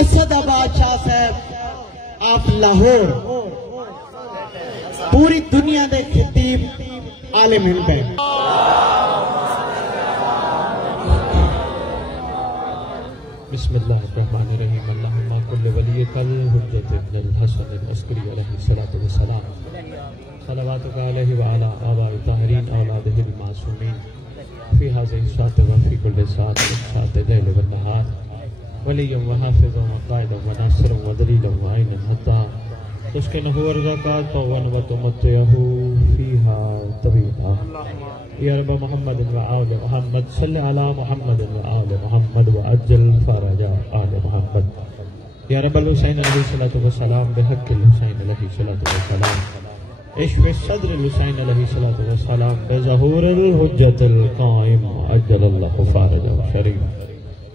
असद बादशाह साहब आप लाहौर पूरी दुनिया के खतीब आलिम हिंद है। बिस्मिल्लाहिर्रहमानिर्रहीम। अल्लाहुम्मा कुल्ल वलियकल हुज्जत इब्नुल हसन अल-अस्करी अलैहि सलातु व सलाम सलावातुका अलैहि व अला आबाई ताहिरीन औलादिहिल मासूमीन फी हाज़िहि सात व फी कुल्लि सात लैल व नहार वलिय्यन व हाफ़िज़न व क़ाइदन व नासिरन व दलीलन व ऐनन हत्ता तुस्किनहु अर्ज़क़त व तुमत्तिअहु फ़ीहा तवीला। या रब मोहम्मद व आल मोहम्मद सल्लि अला मोहम्मद व आल मोहम्मद व अज्जल फ़रज आल मोहम्मद। या रब हुसैन अलैहि सलातु व सलाम बिहक़्क़िल हुसैन अलैहि सलातु व सलाम इश्क़ सद्र हुसैन अलैहि सलातु व सलाम बिज़हूरिल हुज्जतिल क़ाइम अज्जलल्लाहु फ़रजहु शरीफ।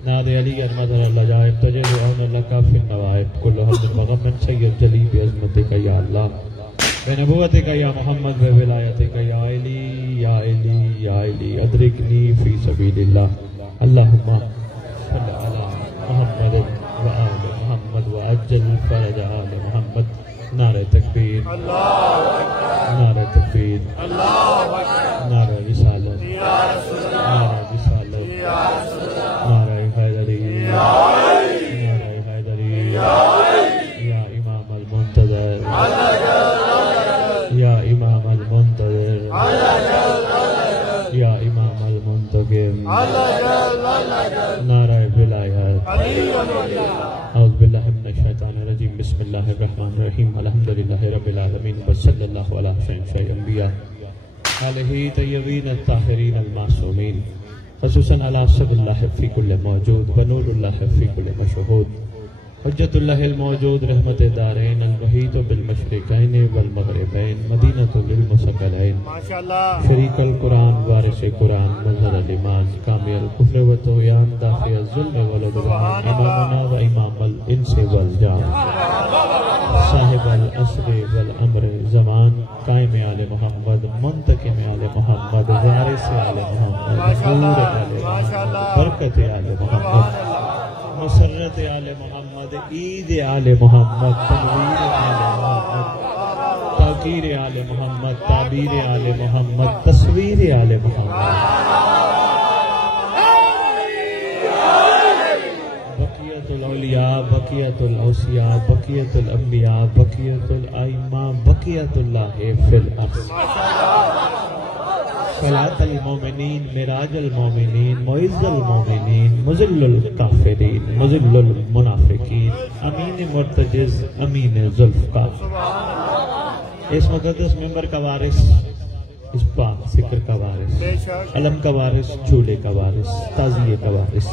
नादे अली अहमद अल-अजाइब तजल्लु लका फ़िन नवाइब कुल्लु हम्मिन व ग़म्मिन सय्यद जली बिअज़मतिका या अल्लाह बेनबुव्वतिका या मोहम्मद व विलायतिका या अली या अली या अली अदरिकनी फ़ी सबीलिल्लाह। अल्लाहुम्मा सल्लि अला मुहम्मद व आल मुहम्मद व अज्जल फ़रज आल मुहम्मद। नारे तकबीर, नारे तकबीर, नारे रिसालत, नारे रिसालत, नारे हैदरी, नारे हैदरी। या इमाम अल-मुंतज़िर, या इमाम अल-मुंतज़िर, या इमाम अल-मुंतक़िम। नारे विलायत। औज़ु बिल्लाहि मिनश शैतानिर रजीम। बिस्मिल्लाहिर्रहमानिर रहीम। अल्हम्दुलिल्लाहि रब्बिल आलमीन व सल्लल्लाहु अला सय्यिदिल अंबिया आलिहि तय्यबीन अत-ताहिरीन अल-मासूमीन ख़ुसूसन अला सबिल्लाहि फ़ी कुल्लि मौजूद व नूरुल्लाहि फ़ी कुल्लि मशहूद हुज्जतुल्लाहिल मौजूद रहमत दारैन अल-मुहीत बिल मशरिक़ैन वल मग़रिबैन मदीनतुल लिल मुसक़्क़लैन शरीकल कुरान वारिस कुरान मज़हरुल ईमान कामिल कुफ्र व तुग़यान दाफ़िअ ज़ुल्म वल उद्वान इमामुना व इमामुल इंस वल जान साहिबुल असर वल अम्र ज़मान कायम आले मोहम्मद मुंतकिम आले मोहम्मद वारिस आले मोहम्मद नूर आले मोहम्मद बरकत आले मोहम्मद मुसर्रत आले मोहम्मद ईद आले मोहम्मद तनवीर आले मोहम्मद ताकीर आले मोहम्मद ताबीर आले मोहम्मद तस्वीर आले मोहम्मद बकियतुल औलिया बकियतुल औसिया बकियतुल अंबिया बकियतुल आइम्मा बकियतुल्लाहि फिल अर्ज़ सलातुल मोमिनीन मिराजुल मोमिनीन मुइज़्ज़ुल मोमिनीन मुज़िल्लुल काफ़िरीन मुज़िल्लुल मुनाफ़िकीन अमीन मुर्तजिज़ अमीन ज़ुल्फ़कार। इस मुक़द्दस मिंबर का वारिस, इस पाक ज़िक्र का वारिस, अलम का वारिस, झूले का वारिस, ताज़िये का वारिस,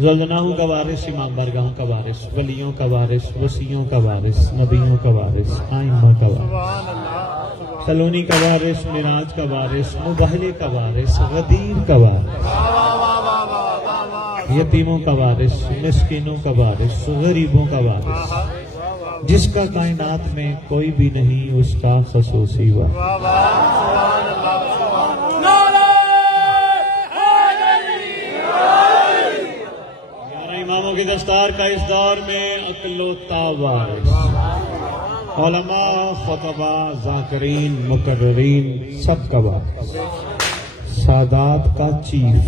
ज़ुल्ज़नाहों का वारिस, इमाम बारगाहों का वारिस, वलियों का वारिस, वसीयों का वारिस, नबियों का वारिस, आइम्मा का वारिस, सलोनी का वारिस, मिराज का वारिस, मुबाहले का वारिस, गदीर का वारिस, यतीमों का वारिस, मिस्कीनों का वारिस, गरीबों का वारिस, जिसका कायनात में कोई भी नहीं उसका खसूसी हुआ। इमामों की दस्तार का इस दौर में अक्लो तावारिस उलमा ख़ुतबा ज़ाकिरीन मुकर्ररीन सब का वारिस सादात का चीफ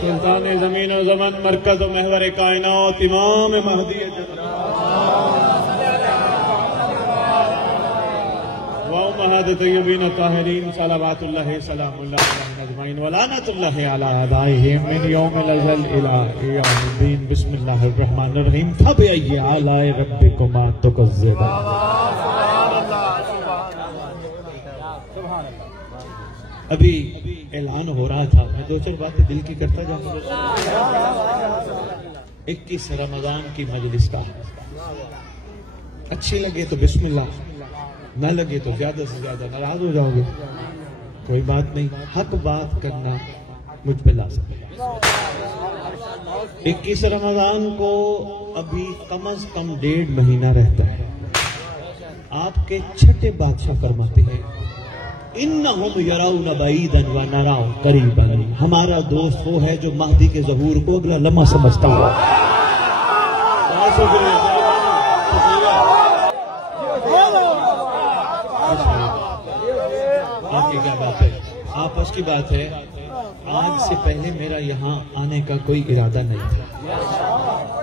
सुल्तान ज़मीन और ज़मान मरकज़ और महवर कायनात इमाम महदी तय्यबीन ताहिरीन सलावतुल्लाहि सलामुल्लाहि अलैहिम अजमईन व लानतुल्लाहि अला अदाइहिम मिन यौमिल अज़ल इला यौमिद्दीन। बिस्मिल्लाहिर रहमानिर रहीम। फबिअय्यि आलाइ रब्बिकुमा तुकज़्ज़िबान। अभी ऐलान हो रहा था, मैं दो चार बातें दिल की करता जाऊंगा। 21 रमजान की मजलिस का अच्छी लगे तो बिस्मिल्लाह, ना लगे तो ज्यादा से ज्यादा नाराज हो जाओगे, कोई बात नहीं। हक बात करना मुझ पे लाज़िम है। 21 रमजान को अभी कम से कम 1.5 महीना रहता है। आपके छठे बादशाह फरमाते हैं इन्नहुम यरौन बईदन व नराउ करीबन। हमारा दोस्त वो है जो महदी के ज़हूर को अगला लम्हा समझता हुआ। आपकी क्या बात है, आपस की बात है। आज से पहले मेरा यहाँ आने का कोई इरादा नहीं था।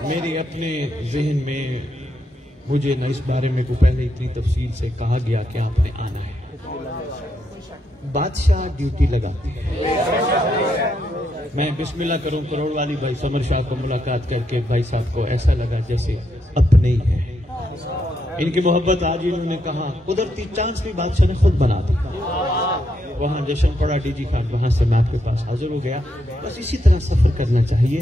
मेरे अपने जहन में मुझे न इस बारे में को पहले इतनी तफसील से कहा गया कि आपने आना है। बादशाह ड्यूटी लगाते हैं। मैं बिस्मिल्लाह करूं, करोड़ वाली भाई समर शाह को मुलाकात करके भाई साहब को ऐसा लगा जैसे अपने ही है। इनकी मोहब्बत आज इन्होंने कहा कुदरती चांस भी बादशाह ने खुद बना दी। वहां जश्न पड़ा डीजी खान, वहां से मैं आपके पास हाजिर हो गया। बस इसी तरह सफर करना चाहिए,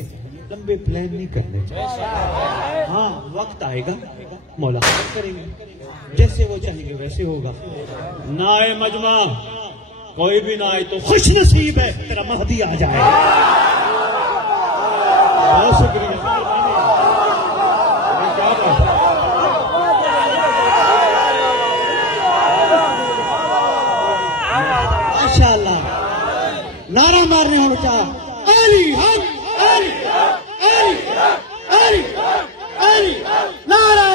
लंबे प्लान नहीं करने चाहिए। हाँ, वक्त आएगा मौला करेंगे, जैसे वो चाहेंगे वैसे होगा। ना आए मजमा, कोई भी ना आए तो खुश नसीब है, तेरा महदी आ जाए। बहुत शुक्रिया। माशाअल्लाह, नारा मारने होना चाहिए। अली हम अली अली अली अली नारा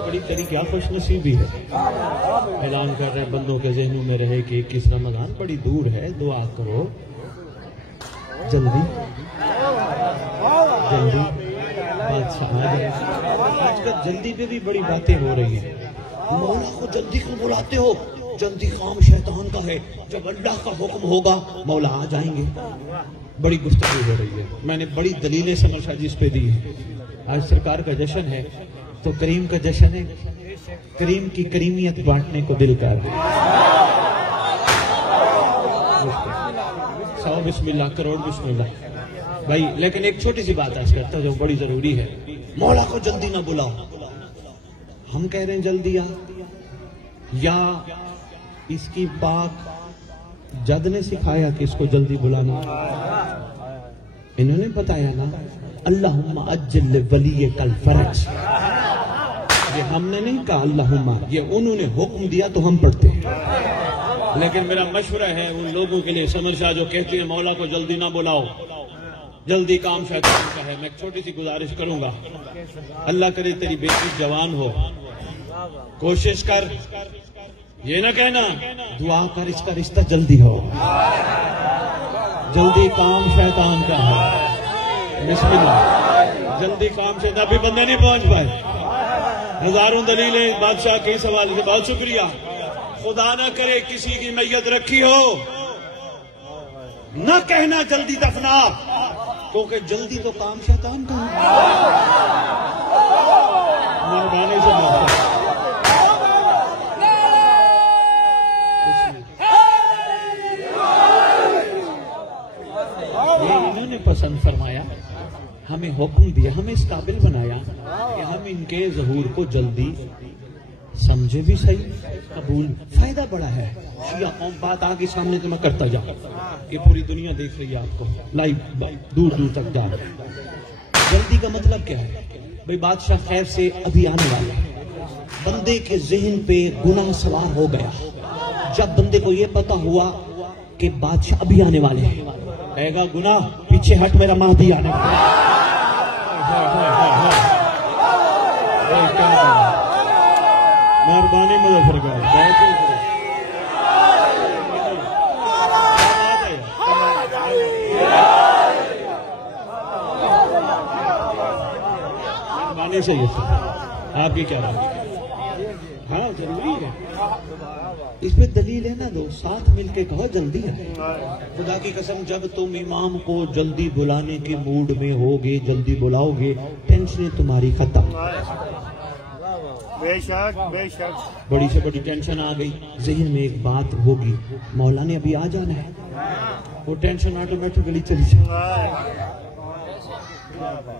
बड़ी तेरी क्या खुशनसीबी है। ऐलान कर रहे बंदों के जहनों में रहे कि 21 रमजान बड़ी दूर है, दुआ करो जल्दी जल्दी बादशाह आ जाए। आजकल जल्दी पे भी बड़ी बातें हो रही हैं। मौला को जल्दी क्यों बुलाते हो? जल्दी काम शैतान का है, जब अल्लाह का हुक्म होगा मौला आ जाएंगे। बड़ी गुफ्तगू हो रही है। मैंने बड़ी दलीलें समर शाह जी इस पे दी है। आज सरकार का जश्न है तो करीम का जश्न है, करीम की करीमियत बांटने को दिल कर रहा है। 100 बिस्मिल्लाह, करोड़ बिस्मिल्लाह भाई। लेकिन एक छोटी सी बात आज करता हूं जो बड़ी जरूरी है। मौला को जल्दी ना बुलाओ। हम कह रहे हैं जल्दी आ, या इसकी पाक जद ने सिखाया कि इसको जल्दी बुलाना? इन्होंने बताया ना, अल्लाहुम्मा अज्जिल वली कल फरज। ये हमने नहीं कहा अल्लाहुम्मा, ये उन्होंने हुक्म दिया तो हम पढ़ते हैं। लेकिन मेरा मशवरा है उन लोगों के लिए समर शाह जो कहते हैं मौला को जल्दी ना बुलाओ, जल्दी काम शैतान का है। मैं एक छोटी सी गुजारिश करूंगा, अल्लाह करे तेरी बेटी जवान हो, कोशिश कर, ये ना कहना दुआ कर इसका रिश्ता जल्दी हो। जल्दी काम शैतान का है। बिस्मिल्लाह, जल्दी काम शैतान भी बंदे नहीं पहुंच पाए। हजारों दलीलें बादशाह के सवाल से। बहुत शुक्रिया। खुदा ना करे किसी की मैयत रखी हो, न कहना जल्दी दफना, क्योंकि जल्दी तो काम शैतान का है। मेहरबानी से माफ। ये इन्होंने पसंद फरमाया, हमें हुक्म दिया, हमें इस काबिल बनाया कि हम इनके ज़हूर को जल्दी समझे भी सही, कबूल। फायदा बड़ा है। शिया कौम बात आगे सामने तो मैं करता जा, ये पूरी दुनिया देख रही है आपको लाइव, दूर दूर तक जा। जल्दी का मतलब क्या है भाई? बादशाह खैर से अभी आने वाला है। बंदे के जहन पे गुनाह सवार हो गया। जब बंदे को ये पता हुआ कि बादशाह अभी आने वाले हैं, कहेगा गुनाह पीछे हट, मेरा महदी आने वाला है। मेहरबानी मुजफ्फर का मेहरबानी से आपकी क्या बात? हाँ जरूरी है। इस पे दलील है ना, दो साथ मिलके कहो जल्दी है। खुदा की कसम, जब तुम इमाम को जल्दी बुलाने के मूड में होगे, जल्दी बुलाओगे, टेंशन तुम्हारी खत्म। बेशक बेशक। बड़ी से बड़ी टेंशन आ गई, जहन में एक बात होगी, मौला ने अभी आ जाना है, वो टेंशन ऑटोमेटिकली चली जाए।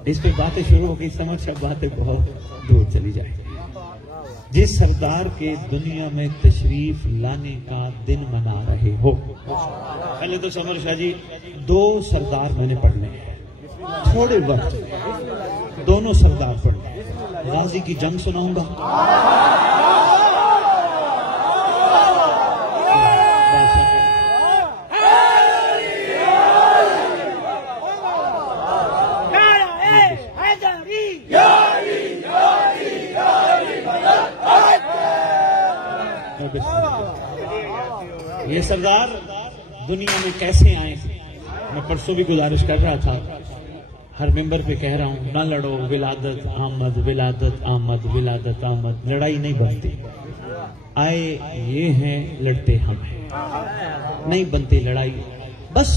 इस पे बातें शुरू हो गई, समझ सब बातें बहुत दूर चली जाए। जिस सरदार के दुनिया में तशरीफ लाने का दिन मना रहे हो, पहले तो समर शाह जी 2 सरदार मैंने पढ़ने हैं, थोड़े वक्त दोनों सरदार पढ़ने। गाजी की जंग सुनाऊंगा। ये सरदार दुनिया में कैसे आए? मैं परसों भी गुजारिश कर रहा था, हर मेंबर पे कह रहा हूं, ना लड़ो, विलादत आमद, विलादत आमद, विलादत आमद। लड़ाई नहीं बनती, आए ये हैं, लड़ते हम हैं, नहीं बनती लड़ाई। बस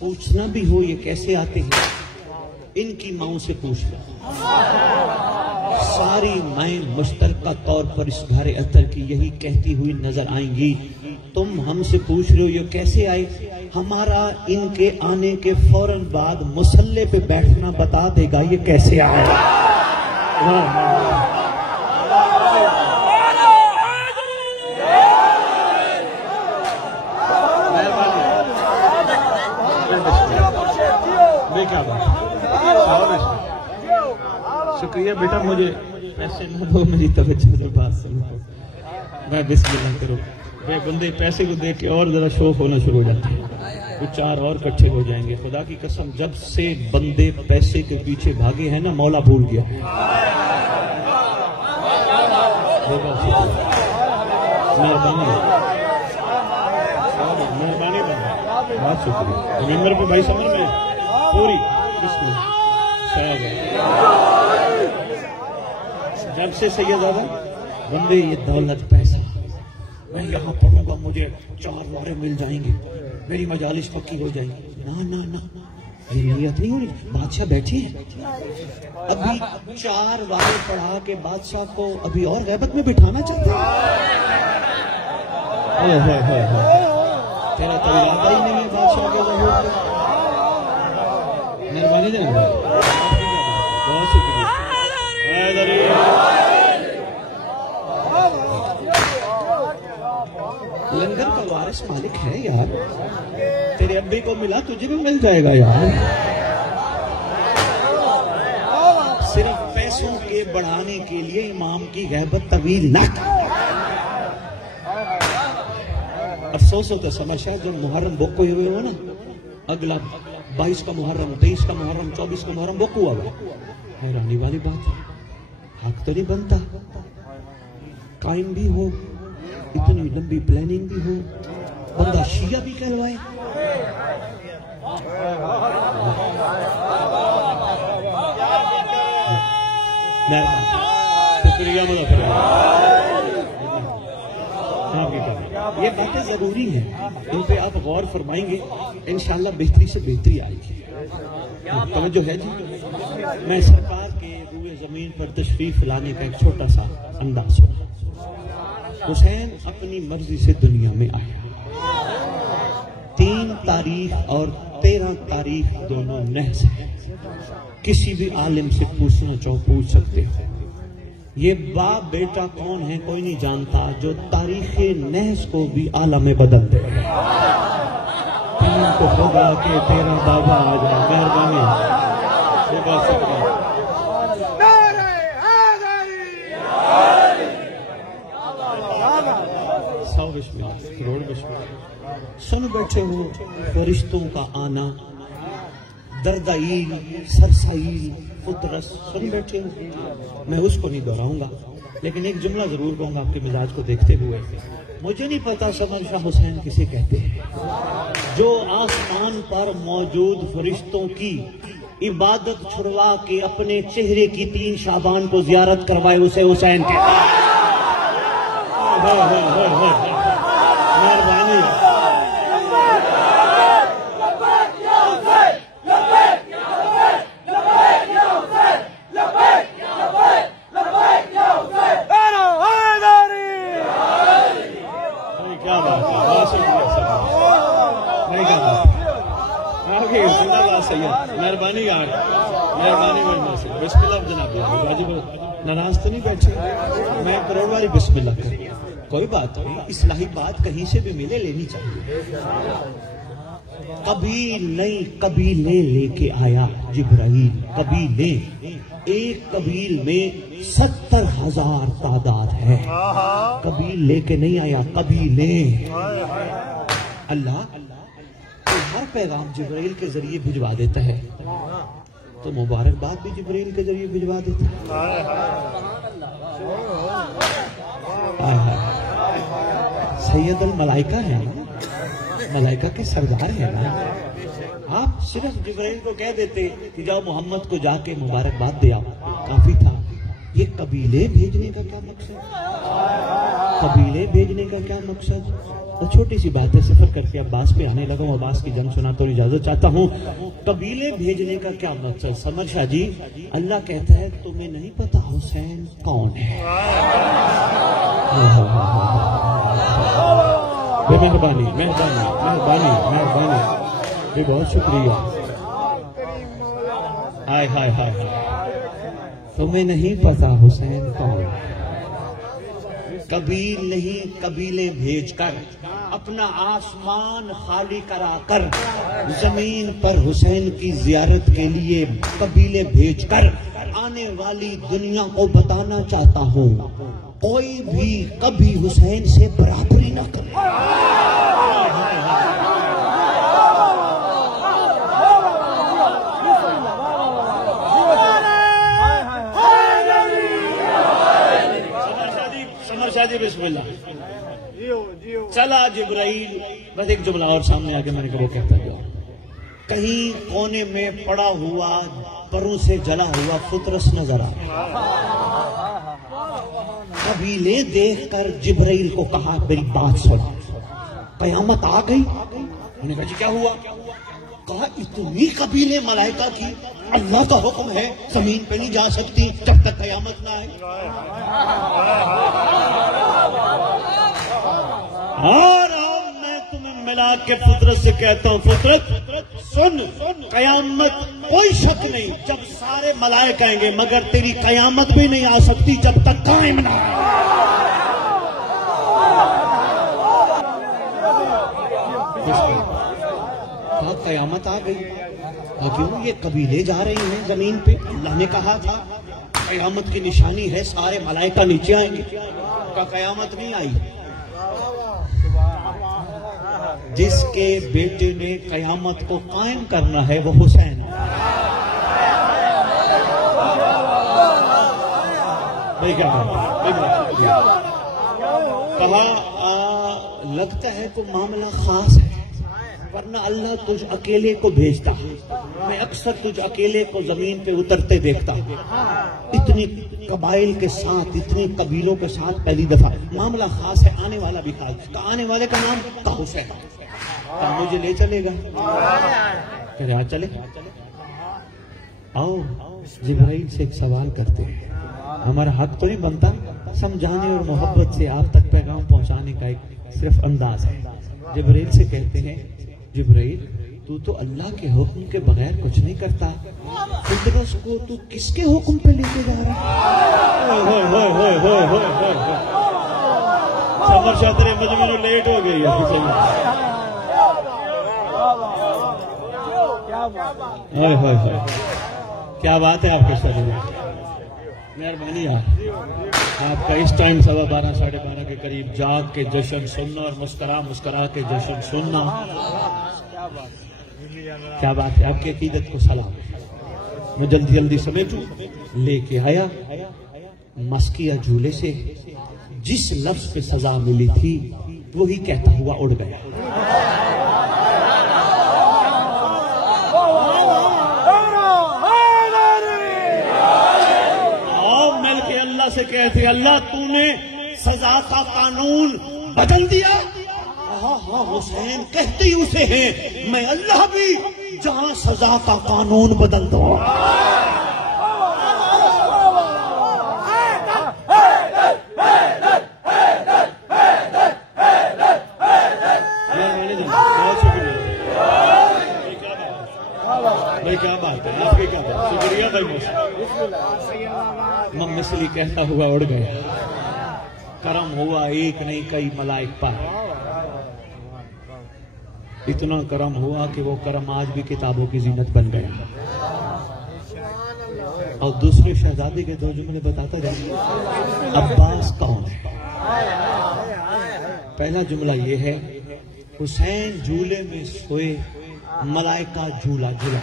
पूछना भी हो ये कैसे आते हैं, इनकी माओं से पूछ लो। सारी माएं मुश्तरका तौर पर इस घारे अतर की यही कहती हुई नजर आएंगी, तुम हमसे पूछ रहे हो ये कैसे आए? हमारा इनके आने के फौरन बाद मुसल्ले पे बैठना बता देगा ये कैसे आए। क्या बात, शुक्रिया बेटा, मुझे पैसे न दो, मेरी तवज्जो से बात सुनो। मैं बिस्मिल्लाह करो, वे बंदे पैसे को देख के और जरा शौक होना शुरू हो जाते हैं, कुछ चार और इकट्ठे हो जाएंगे। खुदा की कसम, जब से बंदे पैसे के पीछे भागे हैं ना, मौला भूल गया। मेहरबानी बहुत शुक्रिया। मेंबर पे भाई समर में पूरी जब से सैयदादा बंदे ये दौलत पैसा, मैं यहाँ पढ़ूंगा मुझे 4 वारे मिल जाएंगे, मेरी मजालिस पक्की हो जाएगी। ना ना ना, ये नियत नहीं हो रही। बादशाह बैठे हैं, अभी 4 वारे पढ़ा के बादशाह को अभी और गैबत में बिठाना चाहते हैं। तेरा तो इरादा ही नहीं है बादशाह के ज़हूर पे। मेहरबानी देना, बहुत शुक्रिया। लंगर का वारिस मालिक है यार, तेरे अब्बे को मिला तुझे भी मिल जाएगा यार। सिर्फ पैसों के बढ़ाने के लिए इमाम की गैबत तवील न कर। अफसोस होता समझ है जब मुहर्रम बुक हुए हो ना, अगला 22 का मुहर्रम, 23 का मुहर्रम, 24 का मुहर्रम बुक हुआ हुआ। हैरानी वाली बात है, हक तो नहीं बनता, टाइम भी हो, इतनी लंबी प्लानिंग भी हो, बंदा शिया भी कहलवाए। शुक्रिया ये बातें जरूरी हैं, इन पे आप गौर फरमाएंगे, इंशाल्लाह बेहतरी से बेहतरी आएगी। तवज्जो है जी। मैं सरकार के रूए जमीन पर तशरीफ लाने का एक छोटा सा अंदाज सुना। हुसैन अपनी मर्जी से दुनिया में आया। 3 तारीख और 13 तारीख दोनों नहस है, किसी भी आलिम से पूछना चाहो पूछ सकते हो। ये बाप बेटा कौन है कोई नहीं जानता, जो तारीख नहस को भी आला में बदल दे। तो खुदा के तेरा बाबा आ जाए, मेहरबानी। करोड़ सुन बैठे हो फरिश्तों का आना, दर्दाईल, सरसाईल, उतरस सुन बैठे हो। मैं उसको नहीं दोहराऊंगा, लेकिन एक जुमला जरूर कहूंगा आपके मिजाज को देखते हुए। मुझे नहीं पता समर शाह हुसैन किसे कहते हैं, जो आसमान पर मौजूद फरिश्तों की इबादत छुड़वा के अपने चेहरे की 3 शाबान को जियारत करवाए, उसे हुसैन कहते हैं। मेहरबानी। क्या बात है, बहुत शुक्रिया। मेहरबानी यार, मेहरबानी से बिस्मिल्लाह जनाब। नाराज तो नहीं बैठे, मैं करोड़ वाली बिस्मिल्लाह करूँ, कोई बात नहीं, इस्लाही बात कहीं से भी मिले लेनी चाहिए। कबील नहीं कबीले लेके आया जिब्राइल। कबीले, एक कबील में 70,000 तादाद है। कबील लेके नहीं आया, कबीले। अल्लाह तो हर पैगाम जिब्राइल के जरिए भिजवा देता है, तो मुबारकबाद भी जिब्राइल के जरिए भिजवा देता है। सैयदुल मलाइका है ना, मलाइका के सरदार है ना। आप सिर्फ जिब्राइल को कह देते कि जाओ मोहम्मद को जाके मुबारकबाद दे आओ, काफी था। ये कबीले भेजने का क्या मकसद? कबीले भेजने का क्या मकसद? और छोटी सी बात है, सफर करके अब्बास पे आने लगा हूं, अब्बास की जंग सुना तो इजाजत चाहता हूं। कबीले भेजने का क्या मकसद? समर शाह जी, अल्लाह कहता है तुम्हें नहीं पता हुसैन कौन है? मेहरबानी मेहरबानी मेहरबानी मेहरबानी, बहुत शुक्रिया। हाय हाय हाय हाय, तुम्हें नहीं पता हुसैन कौन है? कबील नहीं कबीले भेजकर, अपना आसमान खाली कराकर, जमीन पर हुसैन की जियारत के लिए कबीले भेजकर आने वाली दुनिया को बताना चाहता हूँ, कोई भी कभी हुसैन से बराबरी न करे। समर शाह जी बिस्मिल्लाह। चला जिब्राइल, बस एक जुमला और सामने आके मैंने कहा वो कहता गया। कहीं कोने में पड़ा हुआ परों से जला हुआ फुतरस नजर आ, कबीले देखकर जिब्राइल को कहा मेरी बात सुन, कयामत आ गई। उन्होंने कहा जी क्या हुआ? कहा इतनी कबीले मलाइका की, अल्लाह का हुक्म है जमीन पे नहीं जा सकती जब तक कयामत ना आए। और मैं तुम्हें मिला के फितरत से कहता हूँ, फितरत सुन, कयामत कोई शक नहीं, जब सारे मलाइका आएंगे, मगर तेरी कयामत भी नहीं आ सकती जब तक कायम ना आए। कयामत आ गई, क्यों? ये कबीले जा रहे हैं जमीन पे, अल्लाह ने कहा था कयामत की निशानी है सारे मलाइका नीचे आएंगे। का कयामत नहीं आई। जिसके बेटे ने कयामत को कायम करना है वो हुसैन। कहा लगता है कोई मामला खास है, वरना अल्लाह तुझ अकेले को भेजता, मैं अक्सर तुझ अकेले को जमीन पे उतरते देखता। इतनी कबाइल के साथ, इतने कबीलों के साथ पहली दफा, मामला खास है, आने वाला भी खास। का आने वाले का नाम का हुसैन। अब मुझे ले चलेगा? कह रहे चले। आओ जिब्राइल से एक सवाल करते हैं, हमारा हक तो नहीं बनता, समझाने और मोहब्बत से आप तक पैगाम पहुंचाने का एक सिर्फ अंदाज है। जिब्राइल से कहते हैं, जिब्राइल तू तो अल्लाह के हुक्म के बगैर कुछ नहीं करता, फितरस को तू किसके हुक्म पे लेके जा रहा है? समर शाह तेरे मजमे में लेट हो गई है। क्या बात है आपके साथ, मेहरबानी यार। आपका इस टाइम 12:15 साढ़े 12 के करीब जाग के जश्न सुनना और मुस्करा मुस्करा के जश्न सुनना, क्या बात है। आपकी अकीदत को सलाम। मैं जल्दी जल्दी समेटूं, लेके आया मस्किया झूले से, जिस लफ्ज पे सजा मिली थी वही कहता हुआ उड़ गया। से कहते अल्लाह तूने सजा का कानून बदल दिया। हाँ हुसैन कहते ही उसे हैं, मैं अल्लाह भी जहां सजा का कानून बदल दो। भाई क्या बात है, आपकी क्या बात, शुक्रिया भाई। मम्मसली कहता हुआ उड़ गया। करम हुआ एक नहीं कई मलाइक पर। इतना करम हुआ कि वो करम आज भी किताबों की जीनत बन गया। और दूसरे शहजादे के दो जुमले बताता जाए। अब्बास कौन है? पहला जुमला ये है, हुसैन झूले में सोए मलाइका झूला झूला।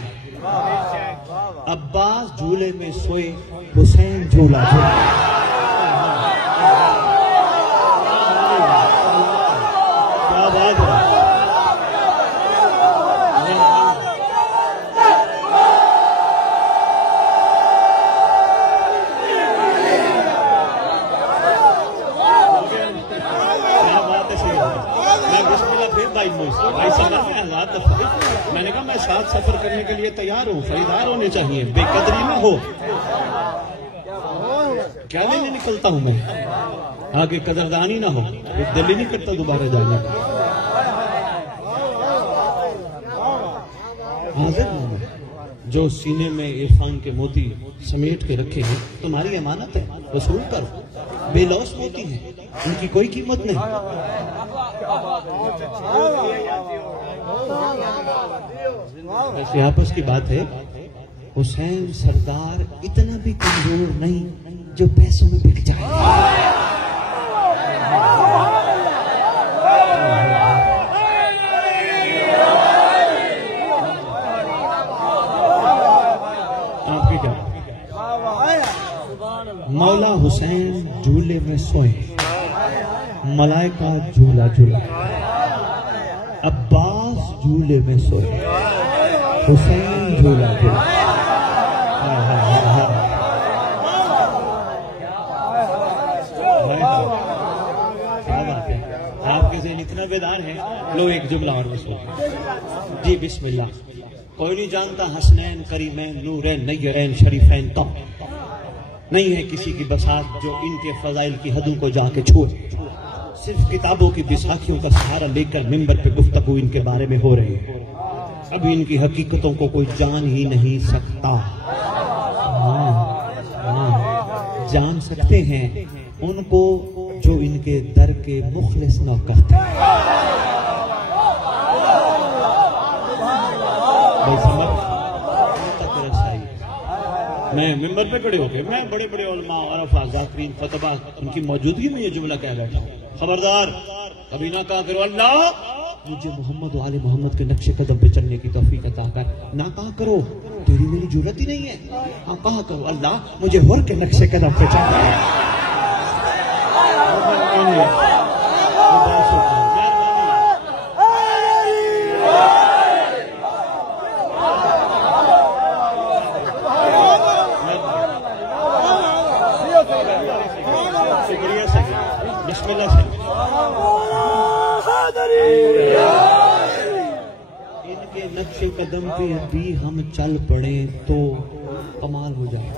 अब्बास झूले में सोए हुसैन झूला झूला। क्या बात है। मैंने कहा मैं साथ सफर करने के लिए तैयार हूँ, खरीदार होने चाहिए, बेकदरी ना हो। क्या लेने निकलता हूँ मैं, आगे कदरदानी ना हो, दिल ही नहीं करता दोबारा जाने का। हाजिर हूँ जो सीने में इरफान के मोती समेट के रखे हैं, तुम्हारी अमानत है, वसूल करो। बेलौस मोती हैं, उनकी कोई कीमत नहीं। ऐसे आपस की बात है। हुसैन सरदार इतना भी कमजोर नहीं जो पैसों में बिक जाए। आपकी क्या? मौला हुसैन झूले में सोए मलाइका झूला झूला। अब्बास झूले में सोए हुसैन झूला झूला। क्या बात है, आपके ज़हन इतना बेदार है। लो एक जुमला और वसूल जी, बिस्मिल्लाह। कोई नहीं जानता हसनैन करीमैन नूरैन नय्यरैन शरीफैन कब नहीं है किसी की बसात जो इनके फजाइल की हदों को जाके छुए। सिर्फ किताबों की बिसाखियों का सहारा लेकर मिंबर पे गुफ्तगू इनके बारे में हो रही है। अभी इनकी हकीकतों को कोई जान ही नहीं सकता। जान सकते हैं उनको जो इनके दर के मुखलिस नौकर थे। मैं मिंबर पे खड़े होके मैं बड़े बड़े उलमा अरफा जाकिरीन फतवा उनकी मौजूदगी में ये जुमला कह बैठा हूँ। खबरदार कभी ना कहा करो अल्लाह मुझे मोहम्मद वाले मोहम्मद के नक्शे कदम पे चलने की तौफीक अता कर। ना कहा करो तेरी मेरी जरूरत ही नहीं है। हाँ कहा करो अल्लाह मुझे हुर के नक्शे कदम पे चलना है। शुक्रिया सर, बिस्मिल्लाह सर। इनके नक्शे कदम पे भी हम चल पड़े तो कमाल हो जाए,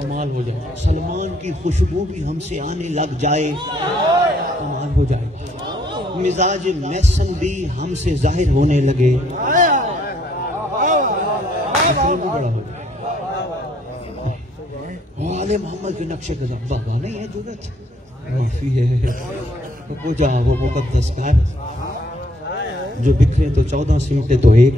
कमाल हो जाए। सलमान की खुशबू भी हमसे आने लग जाए कमाल हो जाएगा। मिजाज मैसन भी हमसे जाहिर होने लगे बड़ा हो जाए। वाले मोहम्मद के नक्शे कदम बाबा नहीं है जरूरत, माफी है वो जा वो मुकद्दस कार जो बिखरे तो 14 सिमटे तो एक।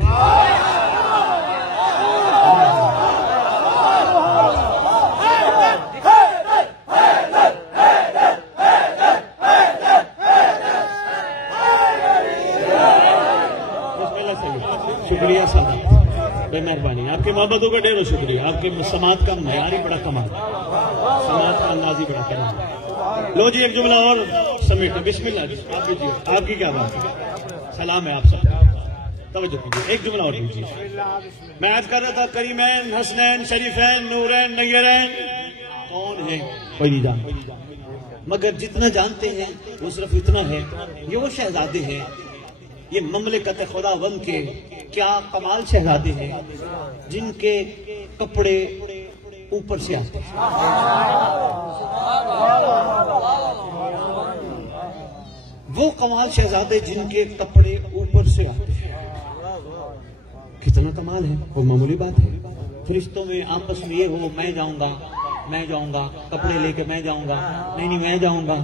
शुक्रिया साहब, बेमेहरबानी, आपके मोहब्बतों का ढेरों शुक्रिया। आपके समाज का मयार ही बड़ा कमाल, समाज का अंदाज ही बड़ा कमाल। लो जी एक जुमला और समेट, बिस्मिल्लाह जी आप कीजिए। आपकी क्या बात है, सलाम है आप सब, तवज्जो कीजिए। एक जुमला और कीजिए। मैं आज कर रहा था करीमैन हसनैन शरीफैन नूरैन नय्यरैन कौन है कोई नहीं जानता, मगर जितना जानते हैं वो सिर्फ इतना है ये वो शहजादे हैं, ये ममलिकत खुदावंद के क्या कमाल शहजादे हैं जिनके कपड़े ऊपर से आते हैं। वो कमाल शहजादे जिनके कपड़े ऊपर से आते हैं, कितना कमाल है, वो मामूली बात है। फरिश्तों में आपस में ये हो मैं जाऊंगा कपड़े लेके मैं जाऊंगा, नहीं मैं जाऊंगा।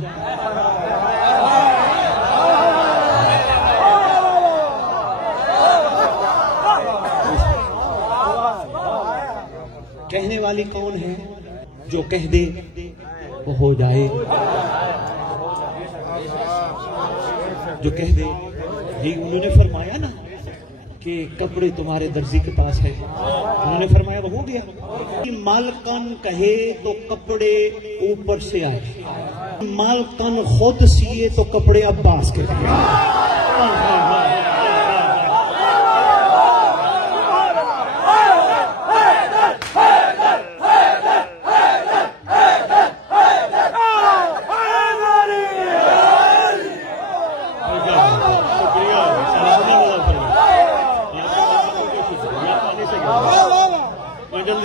कहने वाली कौन है? जो कह दे वो हो जाए, जो कह दे। ये उन्होंने फरमाया ना कि कपड़े तुम्हारे दर्जी के पास है, उन्होंने फरमाया वो हो गया। मालकन कहे तो कपड़े ऊपर से आए, मालकन खुद सिए तो कपड़े अब्बास के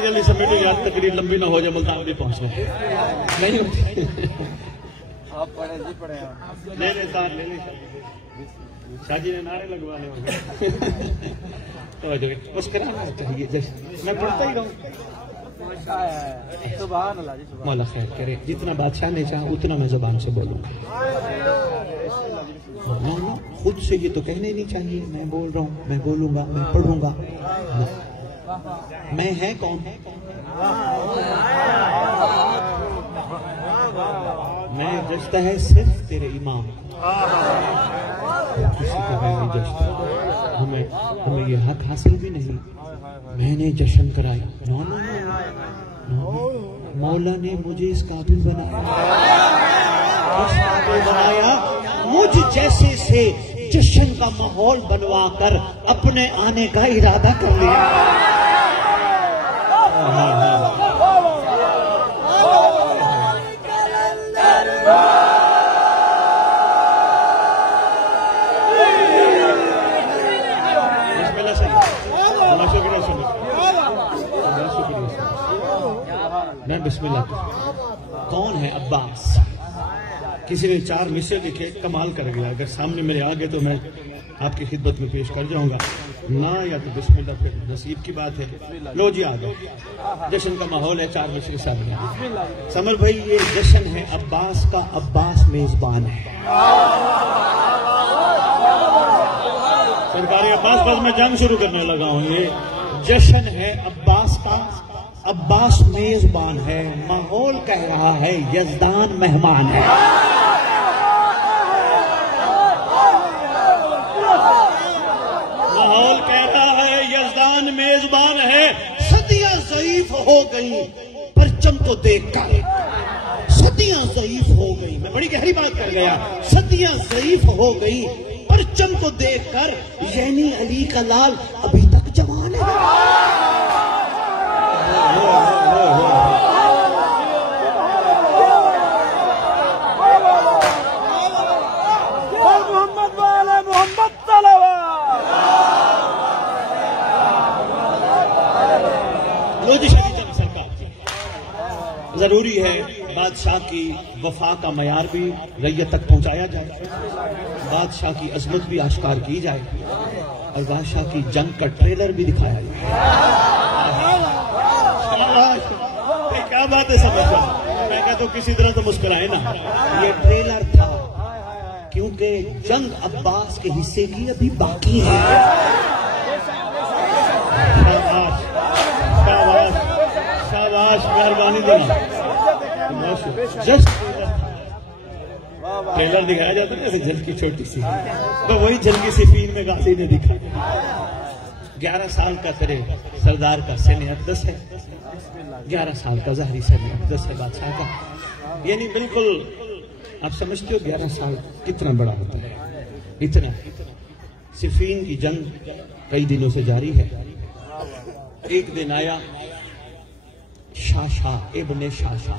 जल्दी समेटो यार, तकरीर लंबी ना हो जाए, मुल्तान भी पहुंचना नहीं होती। आप पढ़े जी पढ़े ले ले साथ ले ले शादी ने नारे लगवाने होंगे तो मुस्कुराना चाहिए। जैसे मैं पढ़ता ही रहूं। मौला खैर करे, जितना बादशाह ने चाहा उतना मैं जबान से बोलूंगा। ना खुद से ये तो कहने नहीं चाहिए मैं बोल रहा हूँ, मैं बोलूंगा, मैं पढ़ूंगा। मैं है कौन? मैं जश्ता है सिर्फ तेरे इमाम, किसी को मैं नहीं जश्ता। हमें ये हक हासिल भी नहीं मैंने जश्न कराया। नो नो नो, मौला ने मुझे इस काबिल बनाया, इस काबिल बनाया मुझ जैसे से जश्न का माहौल बनवा कर अपने आने का इरादा कर लिया। मैं बिस्मिल्लाह। कौन है अब्बास? किसी ने 4 मिसरे लिखे, कमाल कर गया। अगर सामने मेरे आ गए तो मैं आपकी खिदमत में पेश कर जाऊंगा ना, या तो बिस्मिल्लाह फिर नसीब की बात है। लो जी आ गए, जश्न का माहौल है, 4 मिसरे साथ। समर भाई ये जश्न है अब्बास का, अब्बास मेजबान है। सरकारी अब्बास बस मैं जंग शुरू करने लगा हूँ। ये जश्न है अब्बास का, अब्बास मेजबान है। माहौल कह रहा है यज़दान मेहमान है। माहौल कह रहा है यज़दान मेजबान है। सदियां ज़ईफ हो गई परचम को देखकर, सदियां ज़ईफ हो गई। मैं बड़ी गहरी बात कर गया। सदियां ज़ईफ हो गई परचम को देखकर, यानी अली का लाल अभी तक जवान है। जरूरी है बादशाह की वफा का मयार भी रैयत तक पहुंचाया जाए, बादशाह की अजमत भी आश्कार की जाए और बादशाह की जंग का ट्रेलर भी दिखाया जाए। क्या बात है समझ? मैं कहता हूं किसी तरह तो मुस्कुराए ना। ये ट्रेलर था क्योंकि जंग अब्बास के हिस्से की अभी बाकी है। शाबाश, मेहरबानी देना। जस्ट ट्रेलर दिखाया जाता है झलकी छोटी सी, तो वही झलकी सिफीन में गाजी ने दिखा। 11 साल का तेरे सरदार का सैन्य अक़दस है, 11 साल का ज़ाहरी सैन्य अक़दस है बादशाह का। यानी बिल्कुल आप समझते हो 11 साल कितना बड़ा होता है। इतना सिफीन की जंग कई दिनों से जारी है। एक दिन आया शाशा इब्ने शाशा,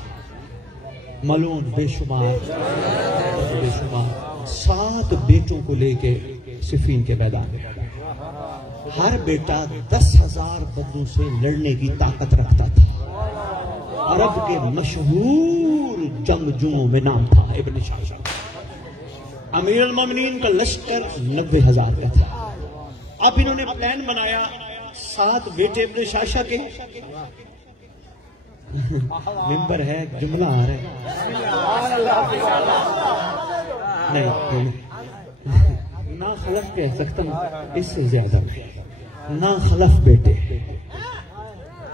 मलून बेशुमार 7 बेटों को लेके सिफीन के मैदान में। हर बेटा 10,000 बंदों से लड़ने की ताकत रखता था। अरब के मशहूर जंगजुओं में नाम था इब्ने शाशा। अमीर अल मोमिनीन का लश्कर 90,000 का था। अब इन्होंने प्लान बनाया, 7 बेटे इब्ने शाशा के। मिंबर है, जुमला आ रहा है नहीं, ना खलफ कह सकता हूं, इससे ज्यादा ना खलफ बेटे।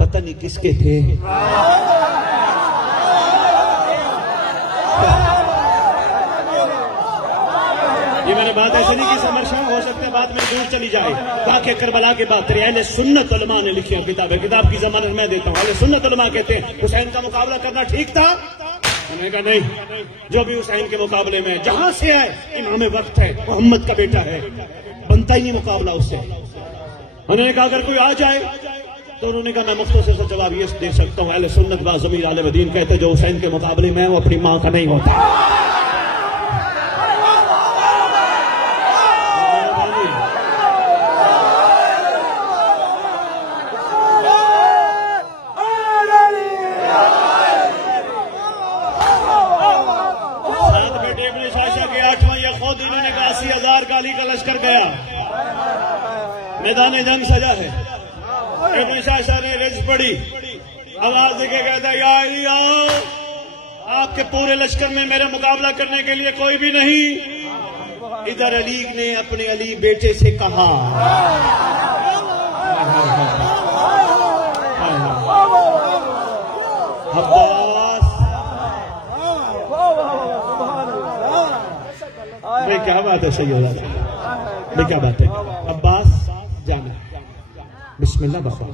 पता पता नहीं किसके थे। ये मैंने बात ऐसे नहीं कि समर शाह, हो सकता है बात में दूर चली जाए। वाक़े करबला की बात करें, अहले सुन्नत उलमा ने लिखी है किताब की जमानत मैं देता हूँ। अहले सुन्नत उलमा कहते हैं हुसैन का मुकाबला करना ठीक था। उन्होंने कहा नहीं, जो भी हुसैन के मुकाबले में जहां से आए, इमाम वक्त है, मोहम्मद का बेटा है, बनता ही नहीं मुकाबला उससे। उन्होंने कहा अगर कोई आ जाए तो उन्होंने कहा मैं मुख्तसर से जवाब ये दे सकता हूँ, अहले सुन्नत व ज़मीर आले मदीन कहते जो हुसैन के मुकाबले में वो अपनी मां का नहीं होता। का लश्कर गया, मैदान जंग सजा है। इब्न शाह ने रिज पड़ी, आवाज देके कहता या अली आओ, आपके पूरे लश्कर में मेरा मुकाबला करने के लिए कोई भी नहीं। इधर अली ने अपने अली बेटे से कहा, अब्बास भाई क्या बात है, सही हो रहा है भाई, क्या बात है। अब्बास जाना, बिस्मिल्लाह बाबा।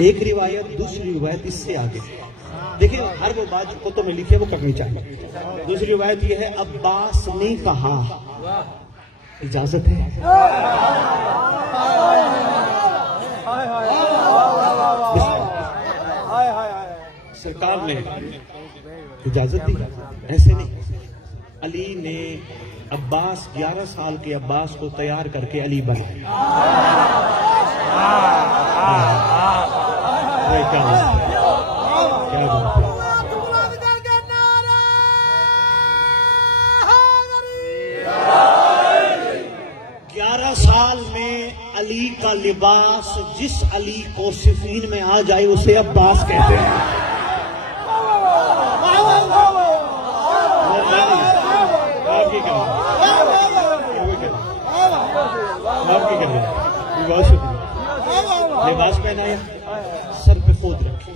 एक रिवायत, दूसरी रिवायत इससे आगे देखिए, हर वो बात को तो मैं लिखे वो करनी चाहिए। दूसरी रिवायत ये है, अब्बास ने कहा, इजाजत है। सरकार ने इजाजत दी, ऐसे नहीं। अली ने अब्बास 11 साल के अब्बास को तैयार करके अली बनाया। क्या बात है, क्या बात है। 11 साल में अली का लिबास जिस अली को सिफीन में आ जाए उसे अब्बास कहते हैं। लिबास पहनाया, सर पे खोद रखी,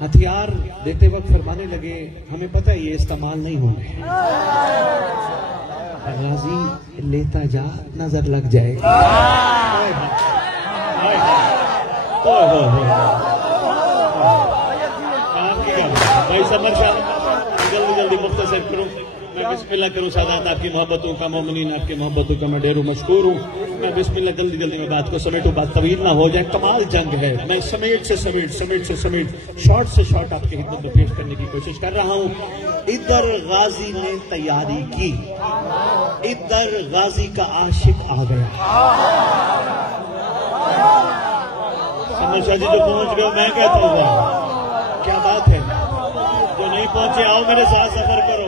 हथियार देते वक्त फरमाने लगे हमें पता है ये इस्तेमाल नहीं होने, गाजी लेता जा नजर लग जाएगी। भाई समर शाह, जल्दी जल्दी मुख्तसर करूं, मैं बिस्मिल्लाह करूं। सादात आपकी मोहब्बतों का, मोमिनीन आपकी मोहब्बतों का मैं ढेरों मशकूर हूं। मैं बिस्मिल्लाह जल्दी जल्दी में बात को समेटूं, बात तवील ना हो जाए। कमाल जंग है, मैं समेट से समेट शॉर्ट से शॉर्ट आपकी खिदमत में पेश करने की कोशिश कर रहा हूं। इधर गाजी ने तैयारी की, इधर गाजी का आशिक आ गया। समर शाह जी जो पहुंच गए, मैं कहता हूँ क्या बात है। जो नहीं पहुंचे आओ मेरे साथ सफर करो।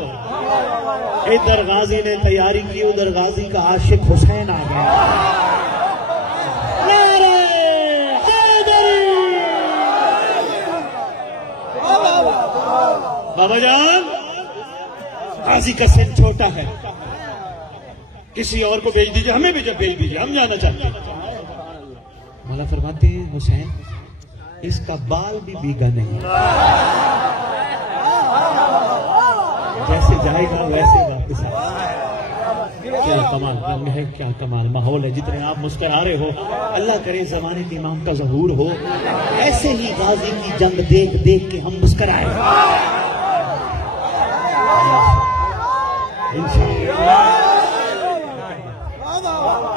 इधर गाजी ने तैयारी की, उधर गाजी का आशिक हुसैन आ गया। बाबा जान, गाजी का सिन छोटा है, किसी और को भेज दीजिए, हमें भी जब भेज दीजिए, हम जाना चाहते हैं। मौला फरमाते हैं हुसैन इसका बाल भी भीगा नहीं, जैसे जाएगा वैसे वापस आएगा। क्या कमाल रंग है, क्या कमाल माहौल है। जितने आप मुस्कुरा रहे हो, अल्लाह करे ज़माने के इमाम का ज़हूर हो, ऐसे ही गाजी की जंग देख देख के हम मुस्कुराए।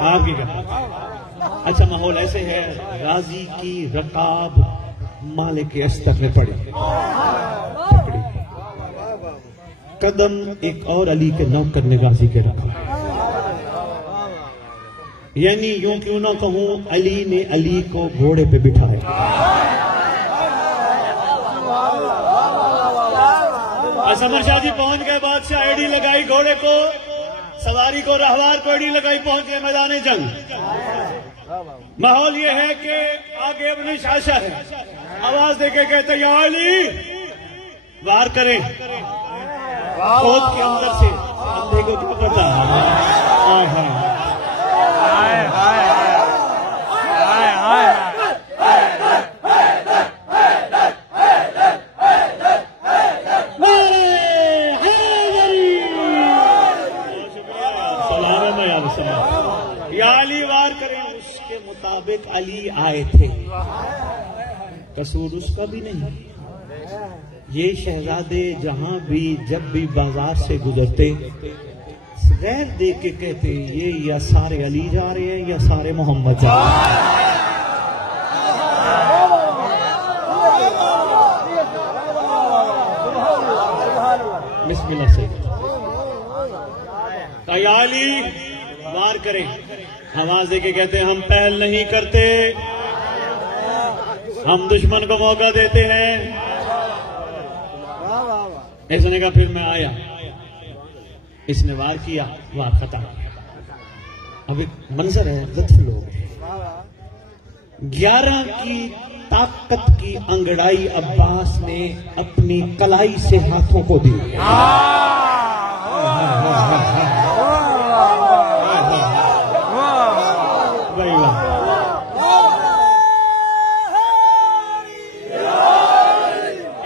आपकी क्या अच्छा माहौल ऐसे है। गाजी की रकाब मालिक अस्तर में पड़ी, कदम एक और अली के नौकर ने गाजी के रखा। यानी यूं क्यों ना कहूं, अली ने अली को घोड़े पे बिठाया। समर शाह जी पहुंच गए, बादशाह एड़ी लगाई घोड़े को, सवारी को, रहवार को एड़ी लगाई, पहुंच गए मैदान जंग। माहौल ये है कि आगे इब्न शाह है, आवाज देके कहते या अली वार करें। खोद के अंदर से अंधे को क्या पता। अली आए थे, कसूर उसका भी नहीं। ये शहजादे जहां भी जब भी बाजार से गुजरते गैर देख के कहते ये या सारे अली जा रहे हैं या सारे मोहम्मद जा रहे हैं। बिस्मिल्लाह से तैयारी वार करें, आवाज देके कहते हैं हम पहल नहीं करते, हम दुश्मन को मौका देते हैं। ऐसा नहीं कहा। फिर मैं आया, इसने वार किया, वार खत्म। अब एक मंजर है, लुत्फ लोग 11 की ताकत की अंगड़ाई अब्बास ने अपनी कलाई से हाथों को दी।